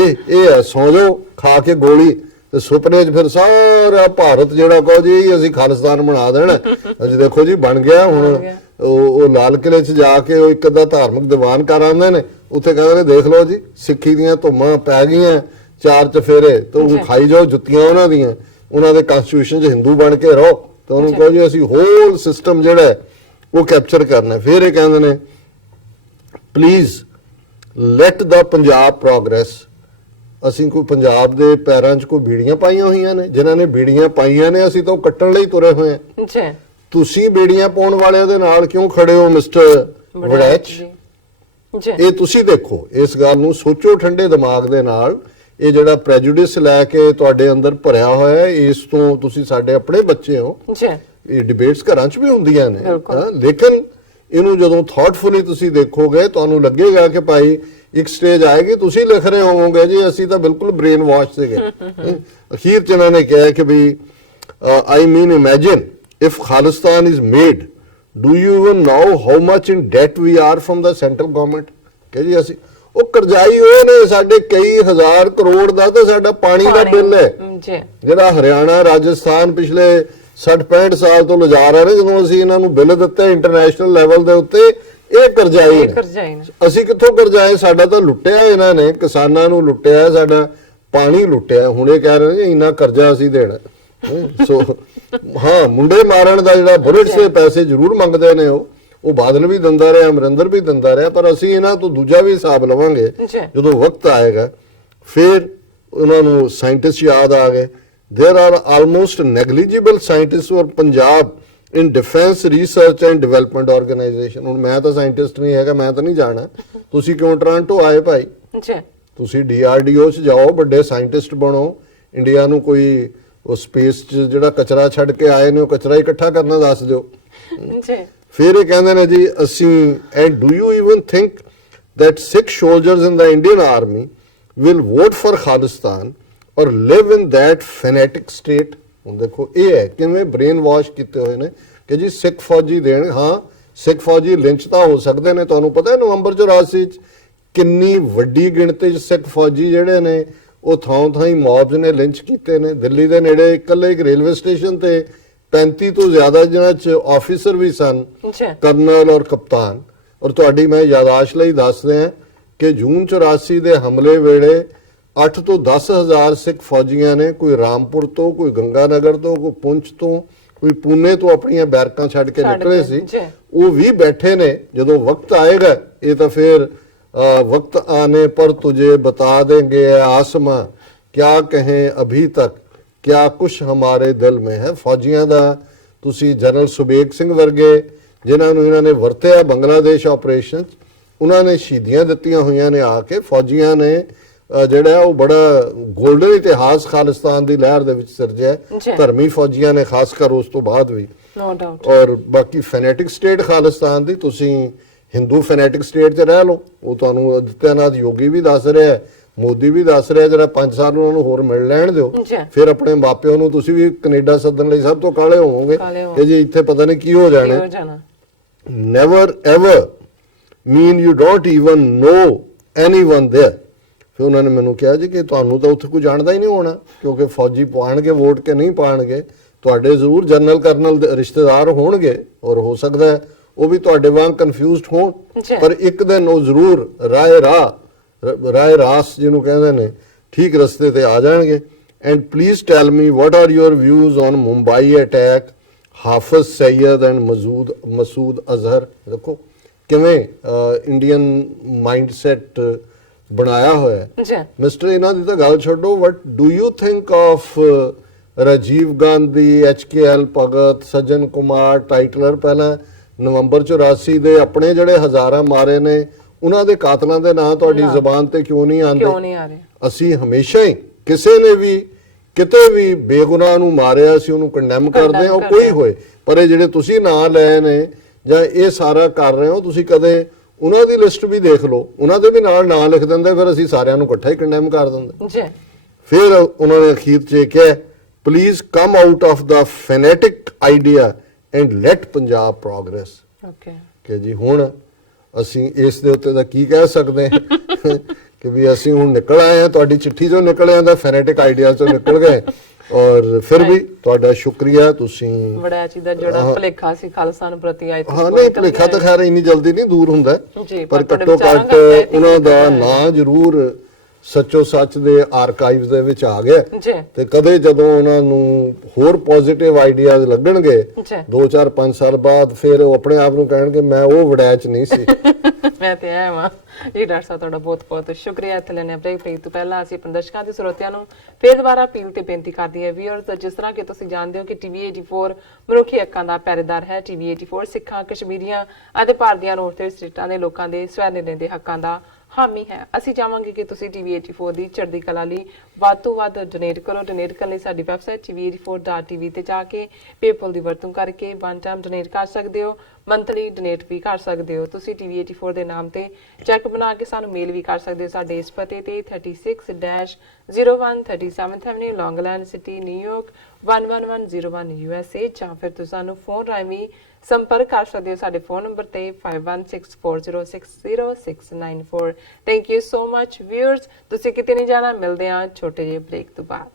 ਇਹ ਸੌ ਜਾਓ ਖਾ ਕੇ ਗੋਲੀ ਤੇ ਸੁਪਨੇ 'ਚ ਫਿਰ ਸਾਰਾ ਭਾਰਤ ਜਿਹੜਾ ਕਹੋ ਜੀ ਅਸੀਂ ਖਾਲਿਸਤਾਨ ਬਣਾ ਦੇਣਾ। ਅਸੀਂ ਦੇਖੋ ਜੀ ਬਣ ਗਿਆ ਹੁਣ। ਉਹ ਲਾਲ ਕਿਲੇ 'ਚ ਜਾ ਕੇ ਉਹ ਇੱਕ ਅੱਧਾ ਧਾਰਮਿਕ ਦੀਵਾਨ ਕਰ ਆਉਂਦੇ ਨੇ, ਉੱਥੇ ਕਹਿੰਦੇ ਨੇ ਦੇਖ ਲਓ ਜੀ ਸਿੱਖੀ ਦੀਆਂ ਧੁੰਮਾਂ ਪੈ ਗਈਆਂ, 4 ਚਫੇਰੇ ਤੋਂ ਖਾਈ ਜਾਓ ਜੁੱਤੀਆਂ ਉਹਨਾਂ ਦੀਆਂ, ਉਹਨਾਂ ਦੇ ਕਨਸਟੀਟਿਊਸ਼ਨ 'ਚ ਹਿੰਦੂ ਬਣ ਕੇ ਰਹੋ। ਤਾਂ ਉਹਨੂੰ ਕਹੋ ਜੀ ਅਸੀਂ ਹੋਲ ਸਿਸਟਮ ਜਿਹੜਾ ਉਹ ਕੈਪਚਰ ਕਰਨਾ। ਫਿਰ ਇਹ ਕਹਿੰਦੇ ਨੇ please let the Punjab progress. ਅਸੀਂ ਕੋਈ ਪੰਜਾਬ ਦੇ ਪੈਰਾਂ 'ਚ ਕੋਈ ਬੀੜੀਆਂ ਪਾਈਆਂ ਹੋਈਆਂ ਨੇ? ਜਿਨ੍ਹਾਂ ਨੇ ਬੀੜੀਆਂ ਪਾਈਆਂ ਨੇ ਅਸੀਂ ਤਾਂ ਉਹ ਕੱਟਣ ਲਈ ਤੁਰੇ ਹੋਏ ਹਾਂ। ਤੁਸੀਂ ਬੀੜੀਆਂ ਪਾਉਣ ਵਾਲਿਆਂ ਦੇ ਨਾਲ ਕਿਉਂ ਖੜੇ ਹੋ ਮਿਸਟਰ ਵੜੈਚ? ਇਹ ਤੁਸੀਂ ਦੇਖੋ, ਇਸ ਗੱਲ ਨੂੰ ਸੋਚੋ ਠੰਡੇ ਦਿਮਾਗ ਦੇ ਨਾਲ। ਇਹ ਜਿਹੜਾ ਪ੍ਰੈਜੁਡਿਸ ਲੈ ਕੇ ਤੁਹਾਡੇ ਅੰਦਰ ਭਰਿਆ ਹੋਇਆ ਹੈ, ਇਸ ਤੋਂ ਤੁਸੀਂ ਸਾਡੇ ਆਪਣੇ ਬੱਚੇ ਹੋ। ਇਹ ਡਿਬੇਟਸ ਘਰਾਂ 'ਚ ਵੀ ਹੁੰਦੀਆਂ ਨੇ, ਲੇਕਿਨ ਇਹਨੂੰ ਜਦੋਂ ਥਾਟਫੁਲੀ ਤੁਸੀਂ ਦੇਖੋਗੇ ਤੁਹਾਨੂੰ ਲੱਗੇਗਾ ਕਿ ਭਾਈ ਇੱਕ ਸਟੇਜ ਆਏਗੀ ਤੁਸੀਂ ਲਿਖ ਰਹੇ ਹੋਵੋਗੇ ਜੀ ਅਸੀਂ ਤਾਂ ਬਿਲਕੁਲ ਬ੍ਰੇਨ ਵਾਸ਼ ਸੀਗੇ। ਅਖੀਰ 'ਚ ਇਹਨਾਂ ਨੇ ਕਿਹਾ ਕਿ ਵੀ ਆਈ ਮੀਨ imagine if Khalistan is made, do you even know how much in debt we are from the central government? ਕਿ ਜੀ ਅਸੀਂ ਉਹ ਕਰਜ਼ਾਈ ਉਹ ਨੇ, ਸਾਡੇ ਕਈ ਹਜ਼ਾਰ ਕਰੋੜ ਦਾ ਤਾਂ ਸਾਡਾ ਪਾਣੀ ਦਾ ਬਿੱਲ ਹੈ ਜਿਹੜਾ ਹਰਿਆਣਾ ਰਾਜਸਥਾਨ ਪਿਛਲੇ 60-65 ਸਾਲ ਤੋਂ ਲਿਜਾ ਰਹੇ ਨੇ। ਜਦੋਂ ਅਸੀਂ ਇਹਨਾਂ ਨੂੰ ਬਿੱਲ ਦਿੱਤੇ ਇੰਟਰਨੈਸ਼ਨਲ ਲੈਵਲ ਦੇ ਉੱਤੇ, ਇਹ ਕਰਜ਼ਾਈ ਨੇ। ਅਸੀਂ ਕਿੱਥੋਂ ਕਰਜ਼ਾਏ? ਸਾਡਾ ਤਾਂ ਲੁੱਟਿਆ ਇਹਨਾਂ ਨੇ, ਕਿਸਾਨਾਂ ਨੂੰ ਲੁੱਟਿਆ, ਸਾਡਾ ਪਾਣੀ ਲੁੱਟਿਆ। ਹੁਣ ਇਹ ਕਹਿ ਰਹੇ ਨੇ ਇੰਨਾ ਕਰਜ਼ਾ ਅਸੀਂ ਦੇਣਾ। ਸੋ ਹਾਂ, ਮੁੰਡੇ ਮਾਰਨ ਦਾ ਜਿਹੜਾ ਬੁਲੇਟਸ ਦੇ ਪੈਸੇ ਜ਼ਰੂਰ ਮੰਗਦੇ ਨੇ, ਉਹ ਬਾਦਲ ਵੀ ਦਿੰਦਾ ਰਿਹਾ, ਅਮਰਿੰਦਰ ਵੀ ਦਿੰਦਾ ਰਿਹਾ, ਪਰ ਅਸੀਂ ਇਹਨਾਂ ਤੋਂ ਦੂਜਾ ਵੀ ਹਿਸਾਬ ਲਵਾਂਗੇ ਜਦੋਂ ਵਕਤ ਆਏਗਾ। ਫਿਰ ਉਹਨਾਂ ਨੂੰ ਸਾਇੰਟਿਸਟ ਯਾਦ ਆ ਗਏ। there are almost negligible scientists for Punjab in defense research and development organization। ਹੁਣ ਮੈਂ ਤਾਂ ਸਾਇੰਟਿਸਟ ਨਹੀਂ ਹੈਗਾ, ਮੈਂ ਤਾਂ ਨਹੀਂ ਜਾਣਾ। ਤੁਸੀਂ ਕਿਉਂ ਟੋਰਾਂਟੋ ਆਏ ਭਾਈ? ਤੁਸੀਂ DRDO 'ਚ ਜਾਓ, ਵੱਡੇ ਸਾਇੰਟਿਸਟ ਬਣੋ। ਇੰਡੀਆ ਨੂੰ ਕੋਈ ਉਹ ਸਪੇਸ 'ਚ ਜਿਹੜਾ ਕਚਰਾ ਛੱਡ ਕੇ ਆਏ ਨੇ ਉਹ ਕਚਰਾ ਇਕੱਠਾ ਕਰਨਾ ਦੱਸ ਦਿਓ। ਫਿਰ ਇਹ ਕਹਿੰਦੇ ਨੇ ਜੀ ਅਸੀਂ and do you even think that Sikh soldiers in the Indian army will vote for Khalistan or live in that fanatic state? ਹੁਣ ਦੇਖੋ ਇਹ ਹੈ ਕਿਵੇਂ ਬ੍ਰੇਨ ਵਾਸ਼ ਕੀਤੇ ਹੋਏ ਨੇ ਕਿ ਜੀ ਸਿੱਖ ਫੌਜੀ ਦੇਣ। ਹਾਂ, ਸਿੱਖ ਫੌਜੀ ਲਿੰਚ ਤਾਂ ਹੋ ਸਕਦੇ ਨੇ। ਤੁਹਾਨੂੰ ਪਤਾ ਹੈ ਨਵੰਬਰ 84 ਚ ਕਿੰਨੀ ਵੱਡੀ ਗਿਣਤੀ 'ਚ ਸਿੱਖ ਫੌਜੀ ਜਿਹੜੇ ਨੇ ਉਹ ਥਾਂ ਹੀ ਮੌਬਸ ਨੇ ਲਿੰਚ ਕੀਤੇ ਨੇ। ਦਿੱਲੀ ਦੇ ਨੇੜੇ ਇਕੱਲੇ ਇੱਕ ਰੇਲਵੇ ਸਟੇਸ਼ਨ ਤੇ 35 ਤੋਂ ਜ਼ਿਆਦਾ ਜਿਹਨਾਂ 'ਚ ਆਫੀਸਰ ਵੀ ਸਨ, ਕਰਨਲ ਔਰ ਕਪਤਾਨ। ਔਰ ਤੁਹਾਡੀ ਮੈਂ ਯਾਦਾਸ਼ ਲਈ ਦੱਸ ਰਿਹਾ ਕਿ ਜੂਨ 84 ਦੇ ਹਮਲੇ ਵੇਲੇ 8 ਤੋਂ 10,000 ਸਿੱਖ ਫੌਜੀਆਂ ਨੇ, ਕੋਈ ਰਾਮਪੁਰ ਤੋਂ, ਕੋਈ ਗੰਗਾਨਗਰ ਤੋਂ, ਕੋਈ ਪੁੰਛ ਤੋਂ, ਕੋਈ ਪੂਨੇ ਤੋਂ ਆਪਣੀਆਂ ਬੈਰਕਾਂ ਛੱਡ ਕੇ ਨਿਕਲੇ ਸੀ। ਉਹ ਵੀ ਬੈਠੇ ਨੇ। ਜਦੋਂ ਵਕਤ ਆਏਗਾ, ਇਹ ਤਾਂ ਫਿਰ वक्त आने पर तुझे बता देंगे आसमां, क्या कहें अभी तक, क्या कुछ हमारे दिल में है। फौजियां दा ਤੁਸੀਂ ਜਨਰਲ ਸੁਬੇਗ ਸਿੰਘ ਵਰਗੇ ਜਿਨ੍ਹਾਂ ਨੂੰ ਇਹਨਾਂ ਨੇ ਵਰਤਿਆ ਬੰਗਲਾਦੇਸ਼ ਆਪਰੇਸ਼ਨ, ਉਹਨਾਂ ਨੇ ਸ਼ਹੀਦੀਆਂ ਦਿੱਤੀਆਂ ਹੋਈਆਂ ਨੇ ਆ ਕੇ। ਫੌਜੀਆਂ ਨੇ ਜਿਹੜਾ ਉਹ ਬੜਾ ਗੋਲਡਨ ਇਤਿਹਾਸ ਖਾਲਿਸਤਾਨ ਦੀ ਲਹਿਰ ਦੇ ਵਿੱਚ ਸਿਰਜਿਆ। ਧਰਮੀ ਫੌਜੀਆਂ ਨੇ ਖਾਸ ਕਰ ਉਸ ਤੋਂ ਬਾਅਦ ਵੀ, ਨੋ ਡਾਊਟ। ਔਰ ਬਾਕੀ ਫੈਨੇਟਿਕ ਸਟੇਟ ਖਾਲਿਸਤਾਨ ਦੀ, ਤੁਸੀਂ ਹਿੰਦੂ ਫੈਨੇਟਿਕ ਸਟੇਟ 'ਚ ਰਹਿ ਲਓ। ਉਹ ਤੁਹਾਨੂੰ ਆਦਿੱਤਿਆਨਾਥ ਯੋਗੀ ਵੀ ਦੱਸ ਰਿਹਾ, ਮੋਦੀ ਵੀ ਦੱਸ ਰਿਹਾ, ਜਿਹੜਾ 5 ਸਾਲ ਉਹਨਾਂ ਨੂੰ ਹੋਰ ਮਿਲ ਲੈਣ ਦਿਓ, ਫਿਰ ਆਪਣੇ ਮਾਪਿਆਂ ਨੂੰ ਤੁਸੀਂ ਵੀ ਕੈਨੇਡਾ ਸੱਦਣ ਲਈ ਸਭ ਤੋਂ ਕਾਲੇ ਹੋਵੋਗੇ ਕਿ ਜੀ ਇੱਥੇ ਪਤਾ ਨਹੀਂ ਕੀ ਹੋ ਜਾਣਾ। Never ever mean you don't even know anyone there. ਫਿਰ ਉਹਨਾਂ ਨੇ ਮੈਨੂੰ ਕਿਹਾ ਜੀ ਕਿ ਤੁਹਾਨੂੰ ਤਾਂ ਉੱਥੇ ਕੋਈ ਜਾਣਦਾ ਹੀ ਨਹੀਂ ਹੋਣਾ, ਕਿਉਂਕਿ ਫੌਜੀ ਪਾਣਗੇ ਵੋਟ ਕੇ ਨਹੀਂ ਪਾਣਗੇ, ਤੁਹਾਡੇ ਜ਼ਰੂਰ ਜਨਰਲ ਕਰਨਲ ਦੇ ਰਿਸ਼ਤੇਦਾਰ ਹੋਣਗੇ, ਔਰ ਹੋ ਸਕਦਾ ਹੈ ਉਹ ਵੀ ਤੁਹਾਡੇ ਵਾਂਗ ਕਨਫਿਊਜ਼ਡ ਹੋਣ, ਪਰ ਇੱਕ ਦਿਨ ਉਹ ਜ਼ਰੂਰ ਰਾਏ ਰਾਸ ਜਿਹਨੂੰ ਕਹਿੰਦੇ ਨੇ ਠੀਕ ਰਸਤੇ ਤੇ ਆ ਜਾਣਗੇ। And please tell me what are your views on Mumbai attack, Hafiz Saeed and Masood Azhar. ਦੇਖੋ ਕਿਵੇਂ ਇੰਡੀਅਨ ਮਾਈਂਡਸੈਟ ਬਣਾਇਆ ਹੋਇਆ ਹੈ ਮਿਸਟਰ। ਇਹਨਾਂ ਦੀ ਤਾਂ ਗੱਲ ਛੱਡੋ, what do you think of Rajiv Gandhi, HKL Bhagat, Sajjan Kumar, Tytler? ਪਹਿਲਾਂ ਨਵੰਬਰ 84 ਦੇ ਆਪਣੇ ਜਿਹੜੇ ਹਜ਼ਾਰਾਂ ਮਾਰੇ ਨੇ, ਉਹਨਾਂ ਦੇ ਕਾਤਲਾਂ ਦੇ ਨਾਂ ਤੁਹਾਡੀ ਜ਼ੁਬਾਨ ਤੇ ਕਿਉਂ ਨਹੀਂ ਆਉਂਦੇ? ਅਸੀਂ ਹਮੇਸ਼ਾ ਹੀ ਕਿਸੇ ਨੇ ਵੀ ਕਿਤੇ ਵੀ ਬੇਗੁਨਾਹ ਨੂੰ ਮਾਰਿਆ, ਅਸੀਂ ਉਹਨੂੰ ਕੰਡੈਮ ਕਰਦੇ ਹਾਂ, ਉਹ ਕੋਈ ਹੋਏ। ਪਰ ਇਹ ਜਿਹੜੇ ਤੁਸੀਂ ਨਾਂ ਲਏ ਨੇ ਜਾਂ ਇਹ ਸਾਰਾ ਕਰ ਰਹੇ ਹੋ, ਤੁਸੀਂ ਕਦੇ ਉਹਨਾਂ ਦੀ ਲਿਸਟ ਵੀ ਦੇਖ ਲਓ, ਉਹਨਾਂ ਦੇ ਵੀ ਨਾਲ ਨਾਂ ਲਿਖ ਦਿੰਦੇ, ਫਿਰ ਅਸੀਂ ਸਾਰਿਆਂ ਨੂੰ ਇਕੱਠਾ ਹੀ ਕੰਡੈਮ ਕਰ ਦਿੰਦੇ। ਫਿਰ ਉਹਨਾਂ ਨੇ ਅਖੀਰ 'ਚ ਕਿਹਾ, please come out of the fanatic idea and let Punjab progress. ਕਿ ਜੀ ਹੁਣ ਅਸੀਂ ਇਸ ਦੇ ਉੱਤੇ ਦਾ ਕੀ ਕਹਿ ਸਕਦੇ ਹਾਂ ਕਿ ਵੀ ਅਸੀਂ ਹੁਣ ਨਿਕਲ ਆਏ ਹਾਂ, ਤੁਹਾਡੀ ਚਿੱਠੀ ਚੋਂ ਨਿਕਲੇ ਹਾਂ, ਤਾਂ ਫੈਨੇਟਿਕ ਆਈਡੀਆ ਚੋਂ ਨਿਕਲ ਗਏ। ਔਰ ਫਿਰ ਵੀ ਤੁਹਾਡਾ ਸ਼ੁਕਰੀਆ, ਤੁਸੀਂ ਬੜਾ ਚੀਜ਼ ਜਿਹੜਾ ਭੁਲੇਖਾ ਸੀ ਖਾਲਸਾ ਪ੍ਰਤੀ ਆਏ। ਹਾਂ ਨਹੀਂ, ਭੁਲੇਖਾ ਤਾਂ ਖੈਰ ਇੰਨੀ ਜਲਦੀ ਨਹੀਂ ਦੂਰ ਹੁੰਦਾ, ਪਰ ਘੱਟੋ ਘੱਟ ਉਹਨਾਂ ਦਾ ਨਾਂ ਜ਼ਰੂਰ ਸੱਚੋ ਸੱਚ ਦੇ ਆਰਕਾਈਵਸ ਦੇ ਵਿੱਚ ਆ ਗਿਆ। ਤੇ ਕਦੇ ਜਦੋਂ ਉਹਨਾਂ ਨੂੰ ਹੋਰ ਪੋਜ਼ਿਟਿਵ ਆਈਡੀਆਜ਼ ਲੱਗਣਗੇ 2 4 5 ਸਾਲ ਬਾਅਦ, ਫਿਰ ਉਹ ਆਪਣੇ ਆਪ ਨੂੰ ਕਹਿਣਗੇ ਮੈਂ ਉਹ ਵੜੈਚ ਨਹੀਂ ਸੀ। ਮੈਂ ਤੇ ਐ ਵਾਂ ਜੀ। ਡਾਕਟਰ ਸਾਹਿਬ ਤੁਹਾਡਾ ਬਹੁਤ ਬਹੁਤ ਸ਼ੁਕਰੀਆ। ਇੱਥੇ ਲੈਣੇ ਬ੍ਰੇਕ ਤੋਂ ਪਹਿਲਾਂ ਅਸੀਂ ਆਪਣੇ ਦਰਸ਼ਕਾਂ ਤੇ ਸਰੋਤਿਆਂ ਨੂੰ ਫੇਰ ਦੁਬਾਰਾ ਅਪੀਲ ਤੇ ਬੇਨਤੀ ਕਰਦੀ ਹਾਂ ਵੀਅਰਸ, ਜਿਸ ਤਰ੍ਹਾਂ ਕਿ ਤੁਸੀਂ ਜਾਣਦੇ ਹੋ ਕਿ TV 84 ਮਨੁੱਖੀ ਹੱਕਾਂ ਦਾ ਪਹਿਰੇਦਾਰ ਹੈ। TV 84 ਸਿੱਖਾਂ, ਕਸ਼ਮੀਰੀਆਂ ਅਤੇ ਭਾਰਤੀਆਂ ਨੂੰ ਤੇ ਸਟੇਟਾਂ ਦੇ ਲੋਕਾਂ ਦੇ ਸਵੈ ਨਿਰਣੇ ਦੇ ਹੱਕਾਂ ਦਾ ਹਾਮੀ ਹੈ। ਅਸੀਂ ਚਾਹਾਂਗੇ ਕਿ ਤੁਸੀਂ TV 84 ਦੀ ਚੜ੍ਹਦੀ ਕਲਾ ਲਈ ਵੱਧ ਤੋਂ ਵੱਧ ਡੋਨੇਟ ਕਰੋ। ਡੋਨੇਟ ਕਰਨ ਲਈ ਸਾਡੀ ਵੈਬਸਾਈਟ tv84.tv ਤੇ ਜਾ ਕੇ ਪੇਪਲ ਦੀ ਵਰਤੋਂ ਕਰਕੇ ਵਨ ਟਾਈਮ ਡੋਨੇਟ ਕਰ ਸਕਦੇ ਹੋ, ਮੰਥਲੀ ਡੋਨੇਟ ਵੀ ਕਰ ਸਕਦੇ ਹੋ। ਤੁਸੀਂ TV 84 ਦੇ ਨਾਮ ਤੇ ਚੈੱਕ ਬਣਾ ਕੇ ਸਾਨੂੰ ਮੇਲ ਵੀ ਕਰ ਸਕਦੇ ਹੋ ਸਾਡੇ ਇਸ ਪਤੇ ਤੇ 36-01 37th Avenue, ਲੌਂਗ ਆਈਲੈਂਡ ਸਿਟੀ, ਨਿਊਯਾਰਕ 11101 USA, ਜਾਂ ਫਿਰ ਤੁਸੀਂ ਸਾਨੂੰ ਫੋਨ ਰਾਹੀਂ ਸੰਪਰਕ ਕਰ ਸਕਦੇ ਹੋ ਸਾਡੇ ਫੋਨ ਨੰਬਰ ਤੇ 5164060694। Thank you so much viewers. ਤੁਸੀਂ ਕਿਤੇ ਨਹੀਂ ਜਾਣਾ, ਮਿਲਦੇ ਹਾਂ ਛੋਟੇ ਜਿਹੇ ਬ੍ਰੇਕ ਤੋਂ ਬਾਅਦ।